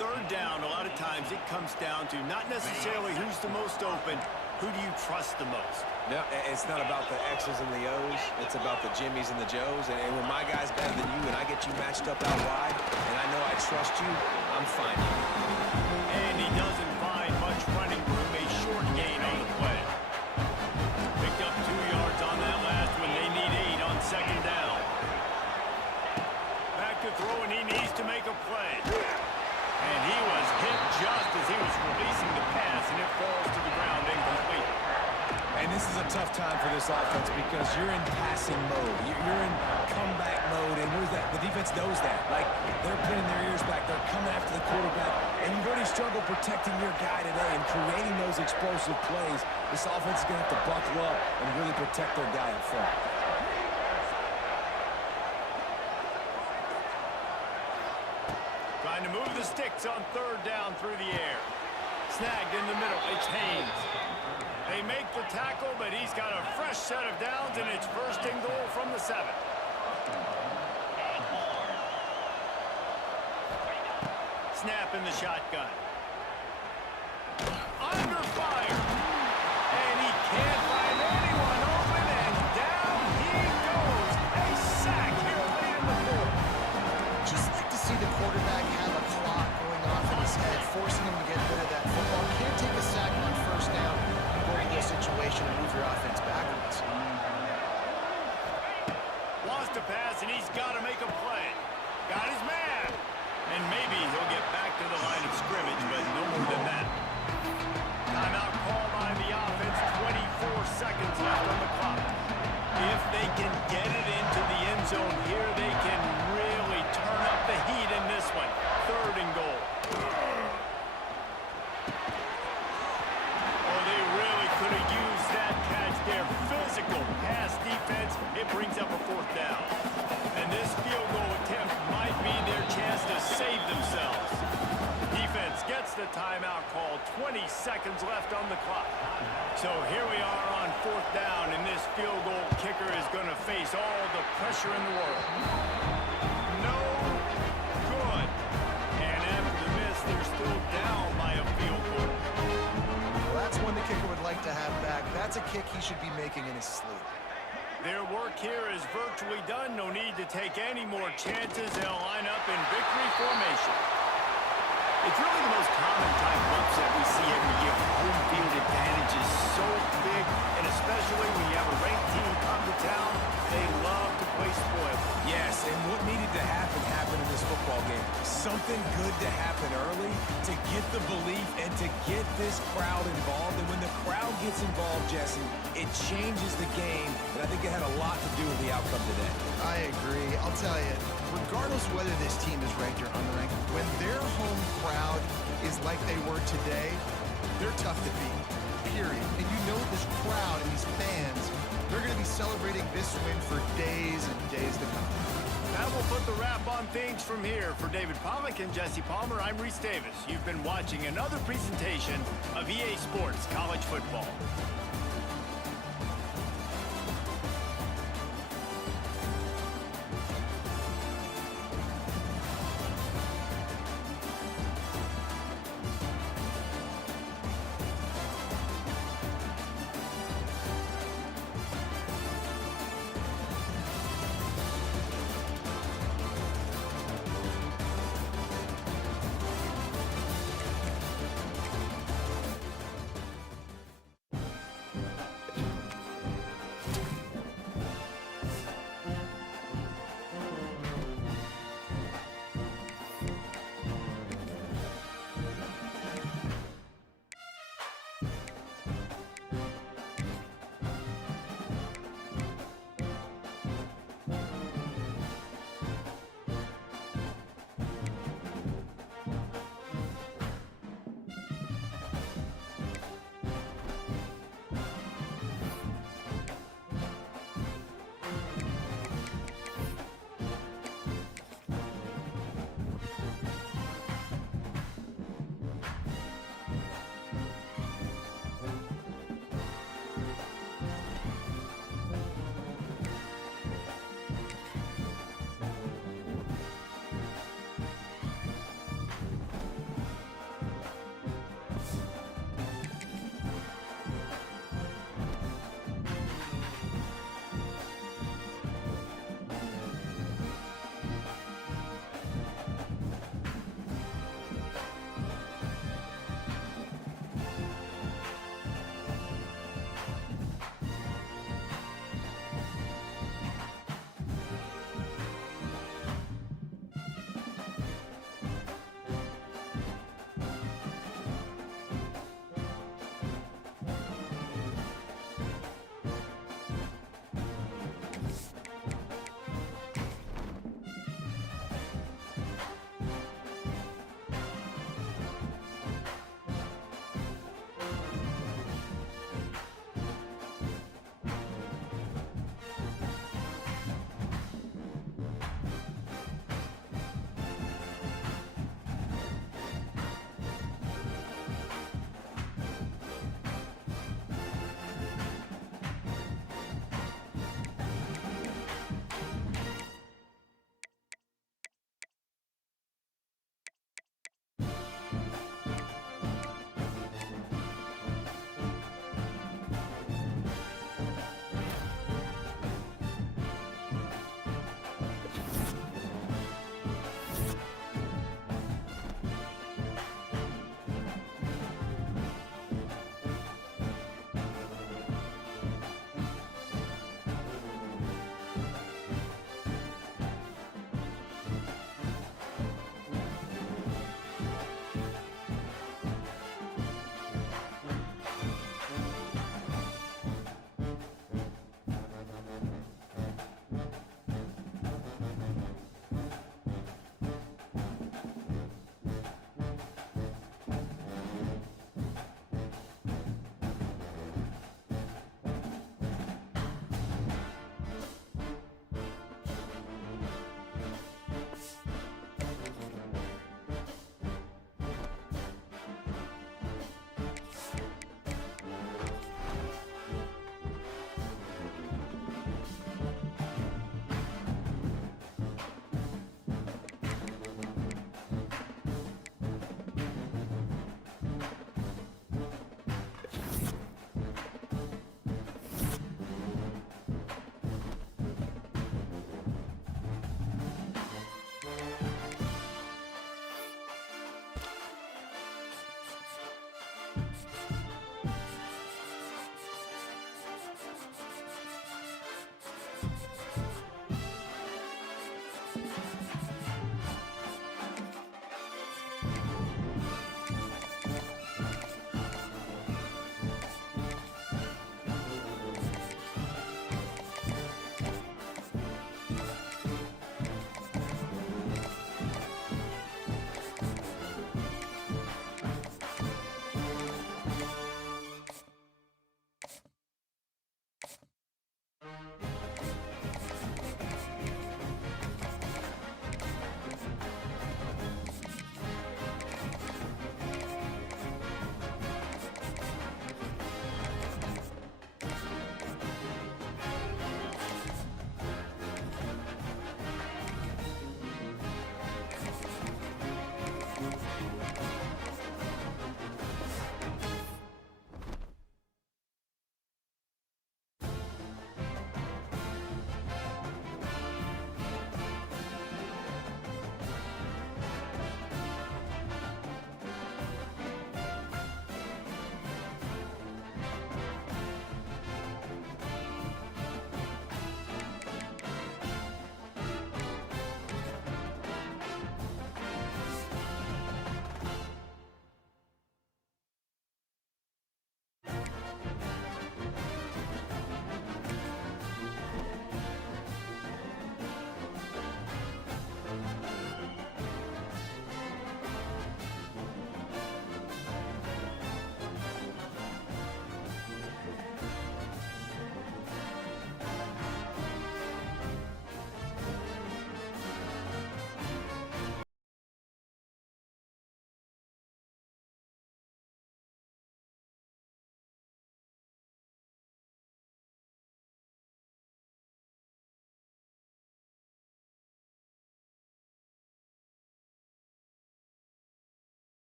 Third down, a lot of times it comes down to not necessarily who's the most open, who do you trust the most? No, it's not about the X's and the O's. It's about the Jimmies and the Joes. And when my guy's better than you and I get you matched up out wide, and I know I trust you, I'm fine. And he doesn't find much running room, a short gain on the play. Picked up 2 yards on that last one. They need 8 on second down. Back to throw, and he needs to make a play. And he was hit just as he was releasing the pass, and it falls to the ground incomplete. And this is a tough time for this offense because you're in passing mode. You're in comeback mode, and where's that? The defense knows that. Like, they're pinning their ears back. They're coming after the quarterback. And you've already struggled protecting your guy today and creating those explosive plays. This offense is going to have to buckle up and really protect their guy up front. Trying to move the sticks on third down through the air. Snagged in the middle. It's Haynes. They make the tackle, but he's got a fresh set of downs, and it's first and goal from the 7. Snap in the shotgun. Under fire. And he can't find anyone open, and down he goes. A sack here late in the 4th. Just like to see the quarterback have a clock going off in his head, forcing him to get rid of that football. Can't take a sack on first down and go into this situation and move your offense backwards. Wants to pass, and he's got to make a play. Got timeout call. 20 seconds left on the clock. So here we are on 4th down, and this field goal kicker is going to face all the pressure in the world. No good. And after the miss, they're still down by a field goal. Well, that's one the kicker would like to have back. That's a kick he should be making in his sleep. Their work here is virtually done. No need to take any more chances. They'll line up in victory formation. It's really the most common type of upset we see every year. Home field advantage is so big, and especially when you have a ranked team come to town, they love to play spoil. Yes, and what needed to happen happened in this football game. Something good to happen early to get the belief and to get this crowd involved. And when the crowd gets involved, Jesse, it changes the game. And I think it had a lot to do with the outcome today. I agree. I'll tell you, regardless whether this team is ranked or unranked, when their home crowd is like they were today, they're tough to beat, period. And you know this crowd and these fans, they're going to be celebrating this win for days and days to come. That will put the wrap on things from here. For David Pollack and Jesse Palmer, I'm Reese Davis. You've been watching another presentation of EA Sports College Football.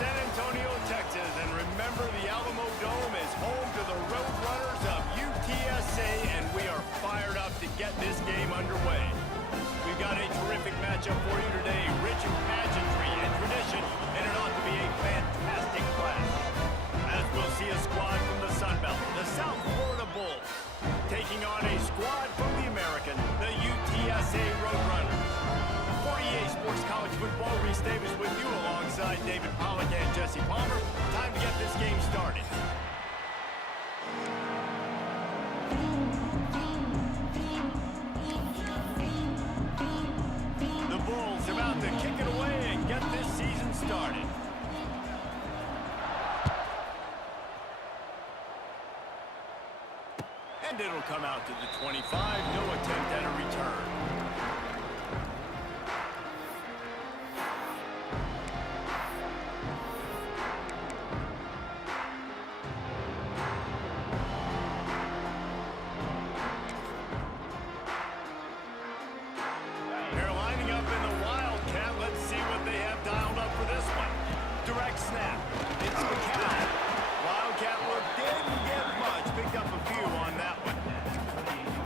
San Antonio, Texas, and remember the Alamo Dome is home to the Roadrunners of UTSA, and we are fired up to get this game underway. We've got a terrific matchup for you today, rich in pageantry and tradition, and it ought to be a fantastic clash. As we'll see a squad from the Sun Belt, the South Florida Bulls, taking on a squad from the American, the UTSA Roadrunners. 48 Sports College Football, Reese Davis with you alongside David Pollack and Jesse Palmer. Time to get this game started. The Bulls about to kick it away and get this season started. And it'll come out to the 25, no attempt at a return. They're lining up in the Wildcat. Let's see what they have dialed up for this one. Direct snap. It's McCall. Wildcat look didn't get much. Picked up a few on that one.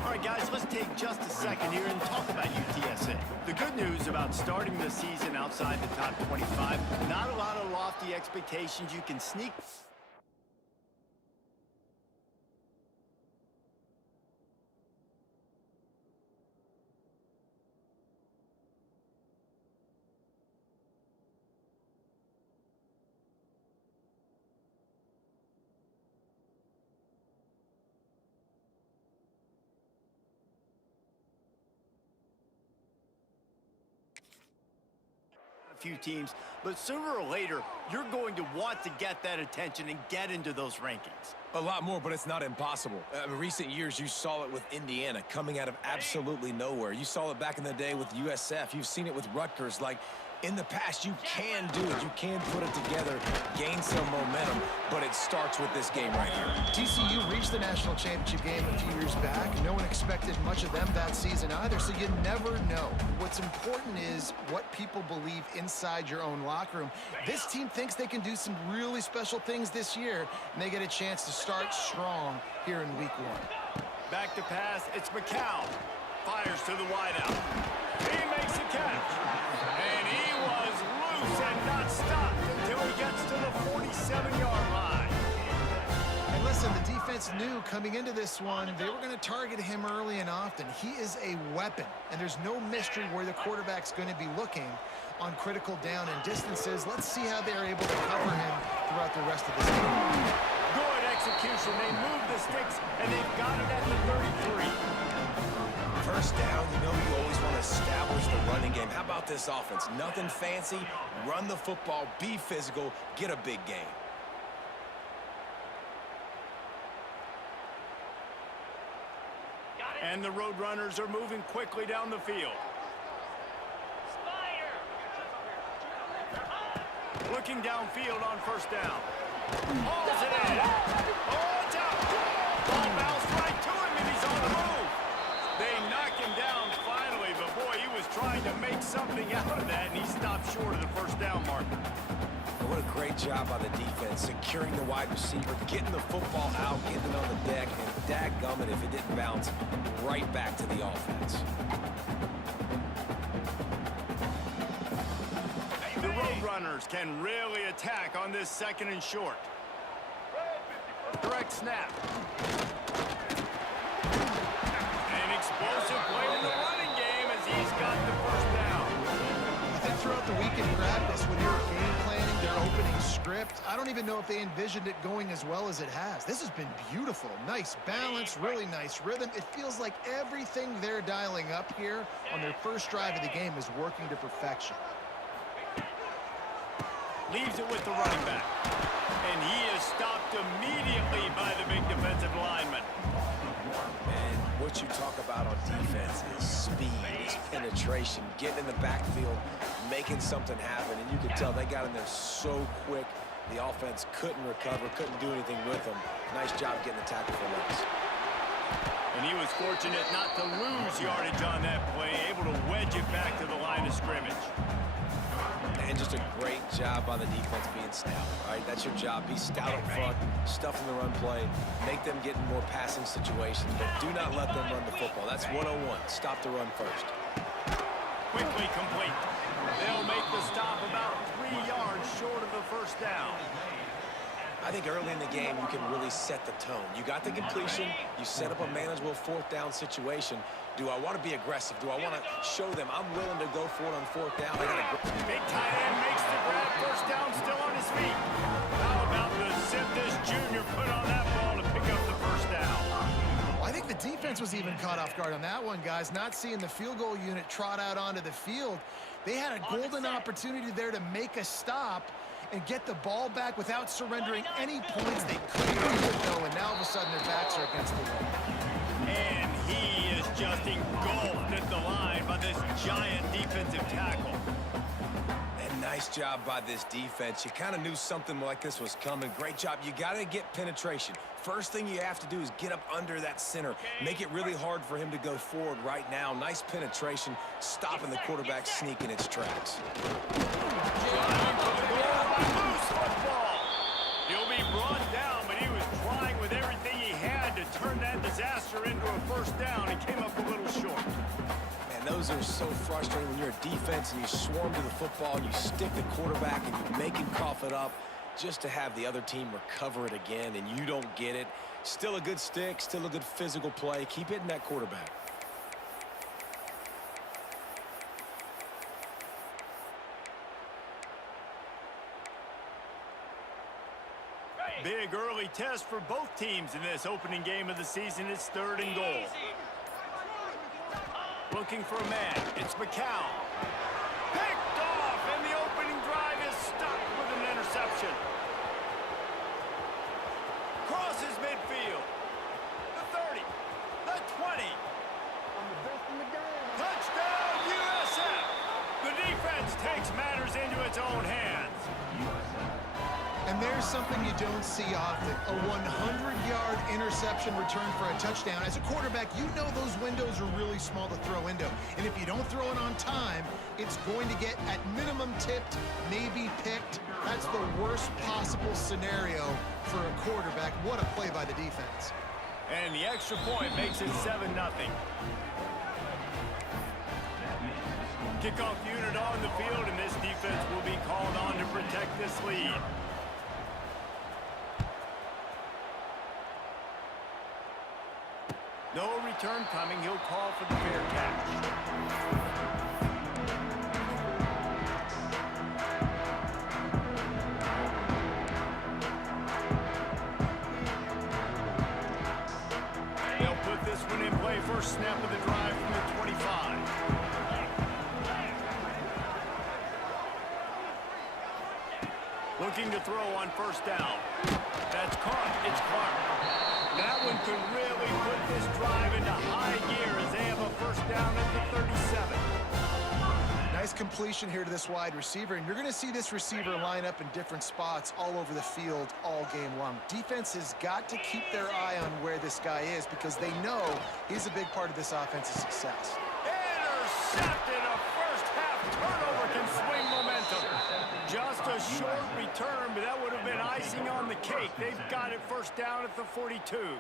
All right, guys, let's take just a second here and talk about UTSA. The good news about starting the season outside the top 25, not a lot of lofty expectations. You can sneak. Few teams, but sooner or later, you're going to want to get that attention and get into those rankings. A lot more, but it's not impossible. In recent years, you saw it with Indiana coming out of absolutely nowhere. You saw it back in the day with USF. You've seen it with Rutgers. Like, in the past, you can do it. You can put it together, gain some momentum, but it starts with this game right here. TCU reached the national championship game a few years back. No one expected much of them that season either, so you never know. What's important is what people believe inside your own locker room. This team thinks they can do some really special things this year, and they get a chance to start strong here in week one. Back to pass, it's McCall. Fires to the wideout. He makes a catch. And he was loose and not stopped until he gets to the 47-yard line. And listen, the defense knew coming into this one, they were going to target him early and often. He is a weapon, and there's no mystery where the quarterback's going to be looking on critical down and distances. Let's see how they're able to cover him throughout the rest of this game. Good execution. They move the sticks, and they've got it at the 33. First down, you know you always want to establish the running game. How about this offense? Nothing fancy. Run the football, be physical, get a big gain. And the Roadrunners are moving quickly down the field. Looking downfield on first down. Hauls it in. Oh, it's out. Ball bounced right to him, and he's on the move. They knock him down finally, but boy, he was trying to make something out of that, and he stopped short of the first down marker. What a great job by the defense, securing the wide receiver, getting the football out, getting it on the deck, and dadgummit if it didn't bounce right back to the offense. The Roadrunners can really attack on this second and short. Direct snap. An explosive play in the running game as he's got the first down. I think throughout the week in practice, when you're game planning their opening script, I don't even know if they envisioned it going as well as it has. This has been beautiful. Nice balance, really nice rhythm. It feels like everything they're dialing up here on their first drive of the game is working to perfection. Leaves it with the running back. And he is stopped immediately by the big defensive lineman. And what you talk about on defense is speed, is penetration, getting in the backfield, making something happen. And you could tell they got in there so quick. The offense couldn't recover, couldn't do anything with them. Nice job getting the tackle for loss. And he was fortunate not to lose yardage on that play, able to wedge it back to the line of scrimmage. And And just a great job by the defense being stout, right? That's your job. Be stout up front, stuff in the run play, make them get in more passing situations, but do not let them run the football. That's 101. Stop the run first. Quickly complete. They'll make the stop about 3 yards short of the first down. I think early in the game, you can really set the tone. You got the completion. You set up a manageable fourth down situation. Do I want to be aggressive? Do I want to show them I'm willing to go for it on fourth down? Big tight end makes the grab. First down, still on his feet. How about the Simtis Jr. put on that ball to pick up the first down? I think the defense was even caught off guard on that one, guys. Not seeing the field goal unit trot out onto the field. They had a golden opportunity there to make a stop and get the ball back without surrendering any points. They couldn't do it, though, and now all of a sudden their backs are against the wall. And he is just engulfed at the line by this giant defensive tackle. And nice job by this defense. You kind of knew something like this was coming. Great job. You got to get penetration. First thing you have to do is get up under that center. Make it really hard for him to go forward right now. Nice penetration, stopping the quarterback sneak in its tracks. Loose football. He'll be brought down, but he was trying with everything he had to turn that disaster into a first down and came up a little short. And those are so frustrating when you're a defense and you swarm to the football and you stick the quarterback and you make him cough it up just to have the other team recover it again and you don't get it. Still a good stick, still a good physical play. Keep hitting that quarterback. Big early test for both teams in this opening game of the season. It's 3rd and goal. Looking for a man. It's McCown. Picked off, and the opening drive is stopped with an interception. Crosses midfield. The 30. The 20. Touchdown, USF. The defense takes matters into its own hands. And there's something you don't see often, a 100-yard interception return for a touchdown. As a quarterback, you know those windows are really small to throw into. And if you don't throw it on time, it's going to get at minimum tipped, maybe picked. That's the worst possible scenario for a quarterback. What a play by the defense. And the extra point makes it 7-0. Kickoff unit on the field, and this defense will be called on to protect this lead. No return coming. He'll call for the fair catch. They'll put this one in play. First snap of the drive from the 25. Looking to throw on first down. That's caught. It's Clark. That one could really put this drive into high gear as they have a first down at the 37. Nice completion here to this wide receiver, and you're going to see this receiver line up in different spots all over the field all game long. Defense has got to keep their eye on where this guy is because they know he's a big part of this offense's success. Intercepted. A first-half turnover can swing momentum. Just a short return, but that would have been icing on the cake. They've got it first down at the 42.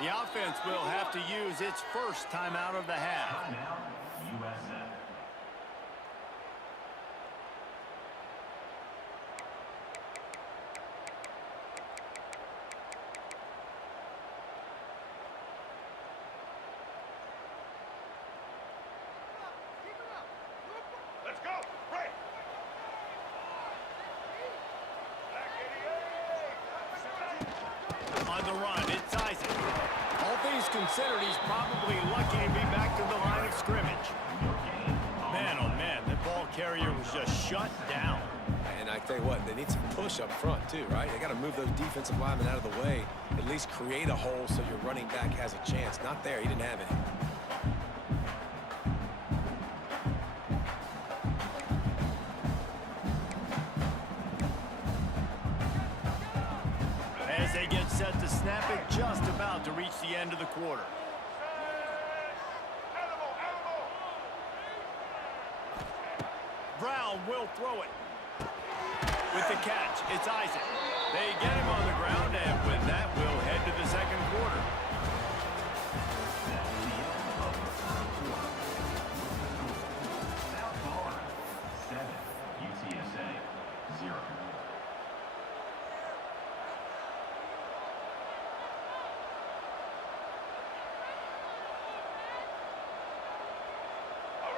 The offense will have to use its first timeout of the half. Let's go. Right. On the run, it's Isaac. All things considered, he's probably lucky to be back to the line of scrimmage. Man, oh man, the ball carrier was just shut down. And I I tell you what, they need some push up front too, right? They got to move those defensive linemen out of the way, at least create a hole so your running back has a chance. Not there. He didn't have any. As they get set to snap it, just about to reach the end of the quarter. Brown will throw it. With the catch, it's Isaac. They get him on the ground, and with that, we'll head to the second quarter.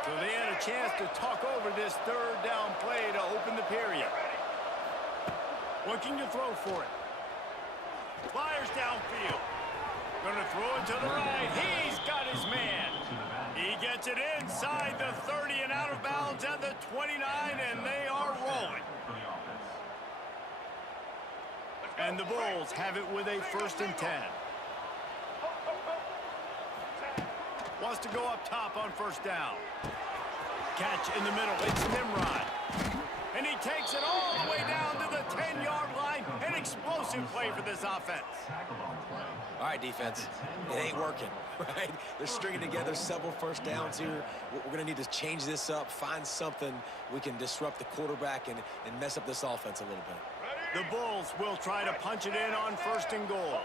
So they had a chance to talk over this third down play to open the period. Looking to throw for it. Fires downfield. Going to throw it to the right. He's got his man. He gets it inside the 30 and out of bounds at the 29, and they are rolling. And the Bulls have it with a 1st and 10. Wants to go up top on 1st down. Catch in the middle. It's Nimrod. And he takes it all the way down to the 10-yard line. An explosive play for this offense. All right, defense. It ain't working, right? They're stringing together several 1st downs here. We're going to need to change this up, find something we can disrupt the quarterback and mess up this offense a little bit. The Bulls will try to punch it in on 1st and goal.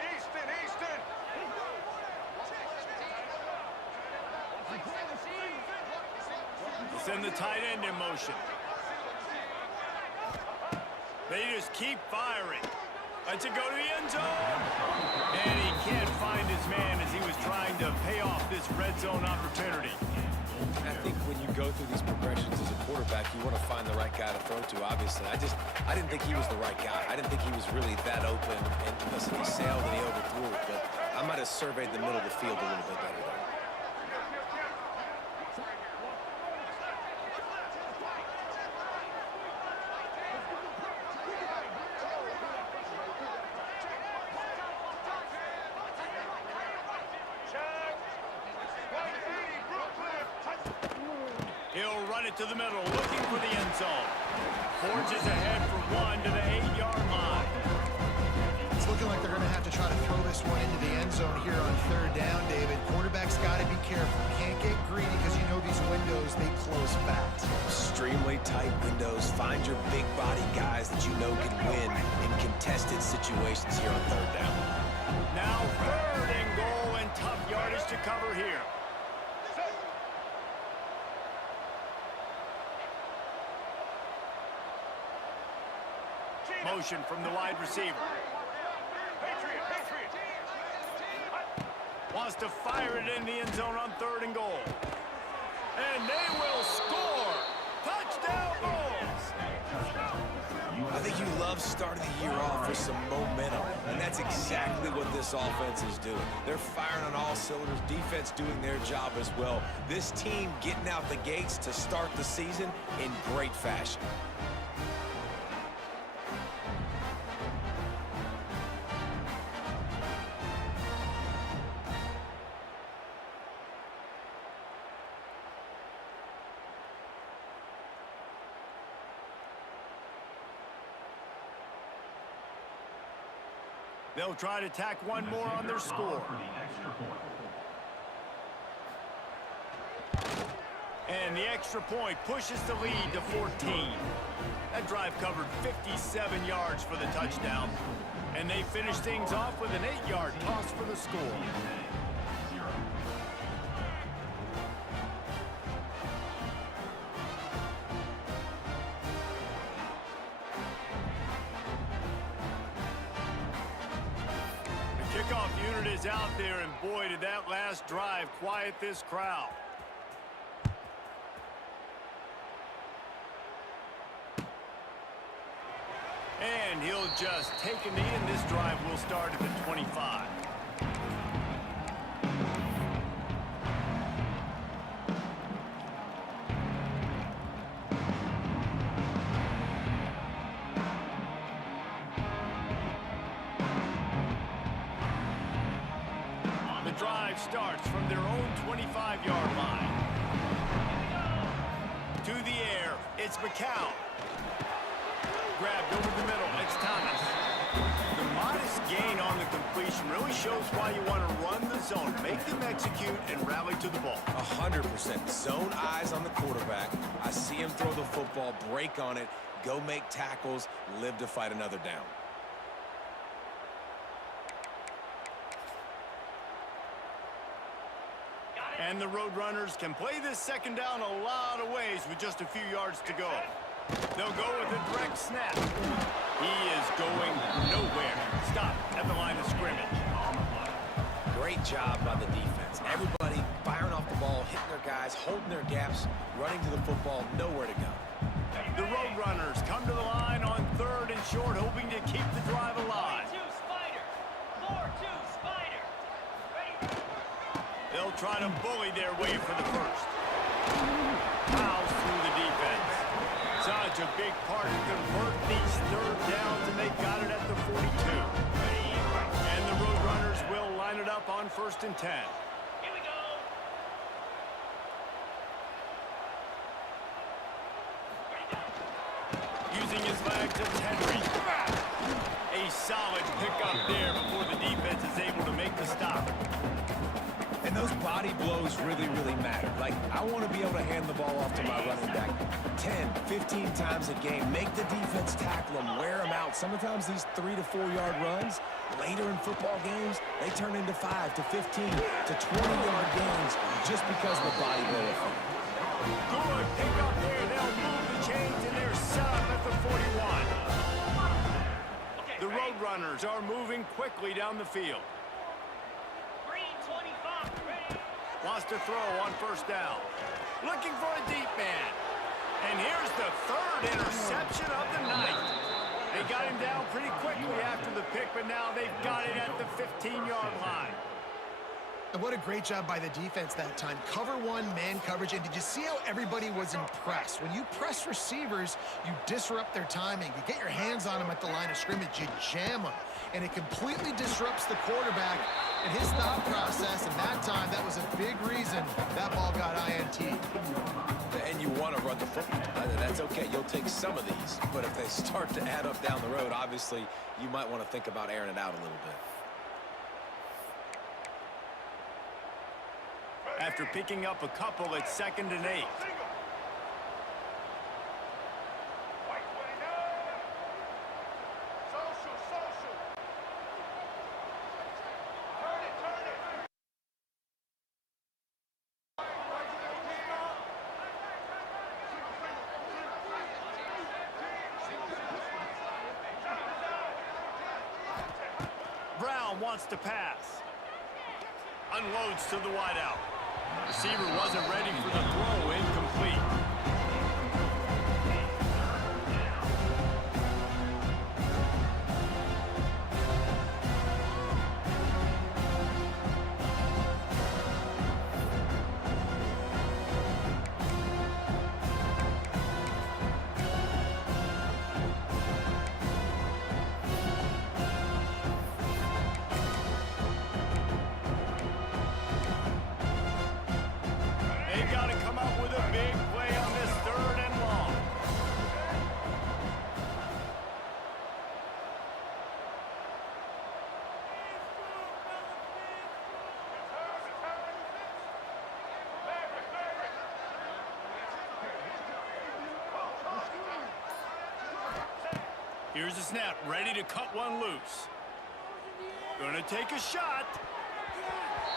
Easton. Send the tight end in motion. They just keep firing. Lets it go to the end zone. And he can't find his man as he was trying to pay off this red zone opportunity. I think when you go through these progressions as a quarterback, you want to find the right guy to throw to, obviously. I didn't think he was the right guy. I didn't think he was really that open. And listen, he sailed and he overthrew it, but I might have surveyed the middle of the field a little bit better there. He'll run it to the middle, looking for the end zone. Forges ahead for 1 to the 8-yard line. It's looking like they're going to have to try to throw this one into the end zone here on 3rd down, David. Quarterback's got to be careful. Can't get greedy because you know these windows, they close fast. Extremely tight windows. Find your big body guys that you know can win in contested situations here on 3rd down. Now 3rd and goal and tough yardage to cover here. Motion from the wide receiver. Wants to fire it in the end zone on 3rd and goal. And they will score. Touchdown Bulls. I think you love starting the year off with some momentum, and that's exactly what this offense is doing. They're firing on all cylinders, defense doing their job as well. This team getting out the gates to start the season in great fashion. They'll try to tack one more on their score. And the extra point pushes the lead to 14. That drive covered 57 yards for the touchdown. And they finish things off with an 8-yard toss for the score. Kickoff unit is out there, and boy, did that last drive quiet this crowd. And he'll just take a knee, and this drive will start at the 25. drive starts from their own 25-yard line. To the air, it's McCown. Grabbed over the middle, it's Thomas. The modest gain on the completion really shows why you want to run the zone, make them execute, and rally to the ball. 100%. Zone eyes on the quarterback. I see him throw the football, break on it, go make tackles, live to fight another down. And the Roadrunners can play this second down a lot of ways with just a few yards to go. They'll go with a direct snap. He is going nowhere. Stop at the line of scrimmage. Great job by the defense. Everybody firing off the ball, hitting their guys, holding their gaps, running to the football, nowhere to go. The Roadrunners come to the line on 3rd and short, hoping to keep the drive alive. 4-2 Spider. 4-2 Spider. Ready? They'll try to bully their way for the first. Fouls through the defense. Such a big part to convert these 3rd downs, and they got it at the 42. And the Roadrunners will line it up on 1st and 10. Here we go. Using his legs, it's Henry. A solid pickup there before the defense is able to make the stop. And those body blows really, really matter. Like, I want to be able to hand the ball off to my running back 10, 15 times a game. Make the defense tackle them, wear them out. Sometimes these 3 to 4 yard runs, later in football games, they turn into 5 to 15 to 20-yard gains just because of the body blow effect. Good pickup there. They'll move the chains, and they're set up at the 41. The Roadrunners are moving quickly down the field. Green 25. Ready? Wants to throw on 1st down. Looking for a deep man. And here's the 3rd interception of the night. They got him down pretty quickly after the pick, but now they've got it at the 15-yard line. And what a great job by the defense that time. Cover 1, man coverage. And did you see how everybody was impressed? When you press receivers, you disrupt their timing. You get your hands on them at the line of scrimmage. You jam them. And it completely disrupts the quarterback and his thought process. And that time, that was a big reason that ball got INT. And you want to run the football. That's okay. You'll take some of these. But if they start to add up down the road, obviously, you might want to think about airing it out a little bit. After picking up a couple at 2nd and 8. White 29. Social. Turn it. Brown wants to pass. Unloads to the wideout. Receiver wasn't ready for the throw, incomplete. Here's the snap, ready to cut one loose. Gonna take a shot.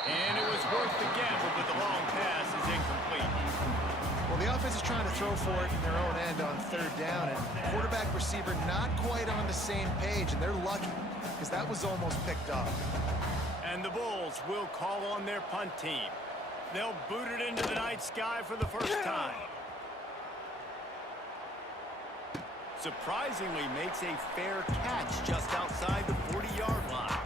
And it was worth the gamble, but the long pass is incomplete. Well, the offense is trying to throw for it in their own end on 3rd down, and quarterback receiver not quite on the same page, and they're lucky because that was almost picked up. And the Bulls will call on their punt team. They'll boot it into the night sky for the first time. Surprisingly makes a fair catch just outside the 40-yard line.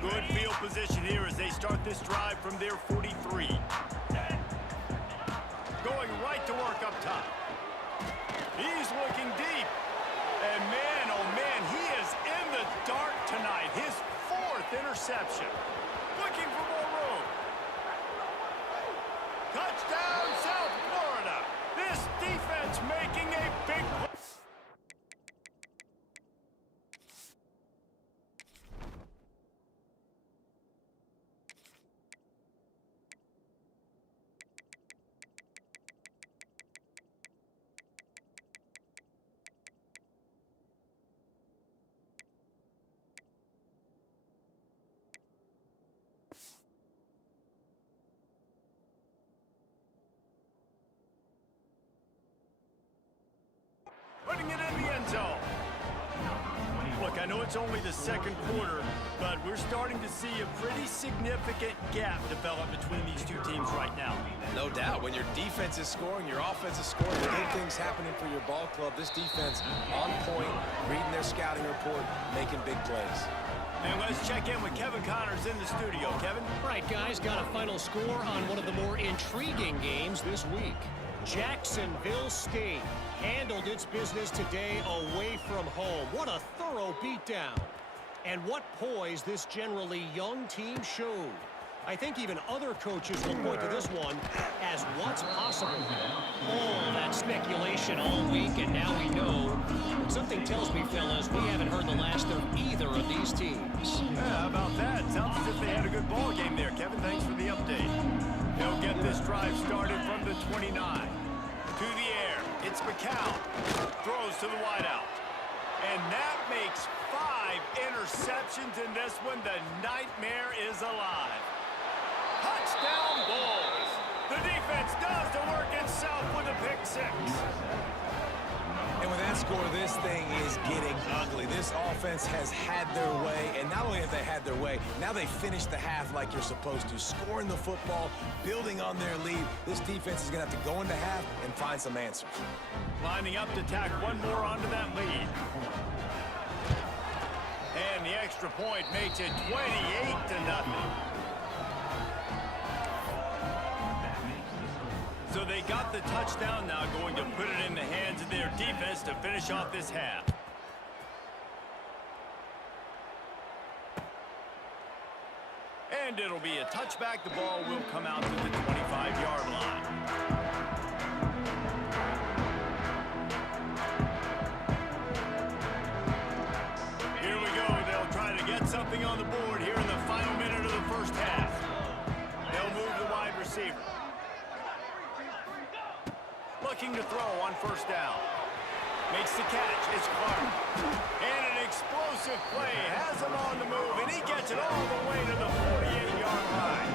Good field position here as they start this drive from their 43. Going right to work up top. He's looking deep. And man, oh man, he is in the dark tonight. His 4th interception. Looking for more room. Touchdown, South Florida. This defense making a big play. Putting it in the end zone. Look, I know it's only the second quarter, but we're starting to see a pretty significant gap develop between these two teams right now. No doubt. When your defense is scoring, your offense is scoring, good things happening for your ball club. This defense on point, reading their scouting report, making big plays. And let's check in with Kevin Connors in the studio. Kevin? All right, guys, got a final score on one of the more intriguing games this week. Jacksonville State handled its business today away from home. What a thorough beatdown. And what poise this generally young team showed. I think even other coaches will point to this one as what's possible. All that speculation all week, and now we know. Something tells me, fellas, we haven't heard the last of either of these teams. Yeah, how about that? Sounds as if they had a good ball game there. Kevin, thanks for the update. They'll get this drive started from the 29. To the air. It's McCown. Throws to the wideout. And that makes 5 interceptions in this one. The nightmare is alive. Touchdown Bulls. The defense does the work itself with a pick 6. And with that score, this thing is getting ugly. This offense has had their way, and not only have they had their way, now they finished the half like you're supposed to, scoring the football, building on their lead. This defense is going to have to go into half and find some answers. Lining up to tack one more onto that lead. And the extra point makes it 28-0. So they got the touchdown, now going to put it in the hands of their defense to finish off this half. And it'll be a touchback. The ball will come out to the 25-yard line. Here we go. They'll try to get something on the board here in the final minute of the first half. They'll move the wide receiver. Looking to throw on first down. Makes the catch. It's Clark. And an explosive play. Has him on the move, and he gets it all the way to the 48-yard line.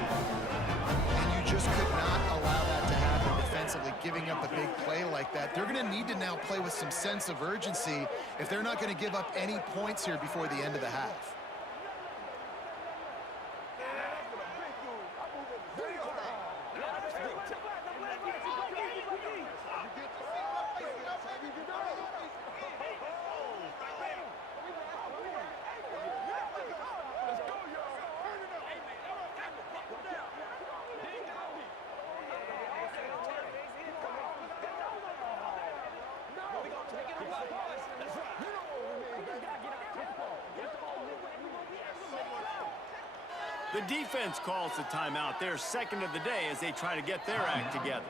And you just could not allow that to happen defensively, giving up a big play like that. They're going to need to now play with some sense of urgency if they're not going to give up any points here before the end of the half. The defense calls the timeout, their second of the day, as they try to get their act together.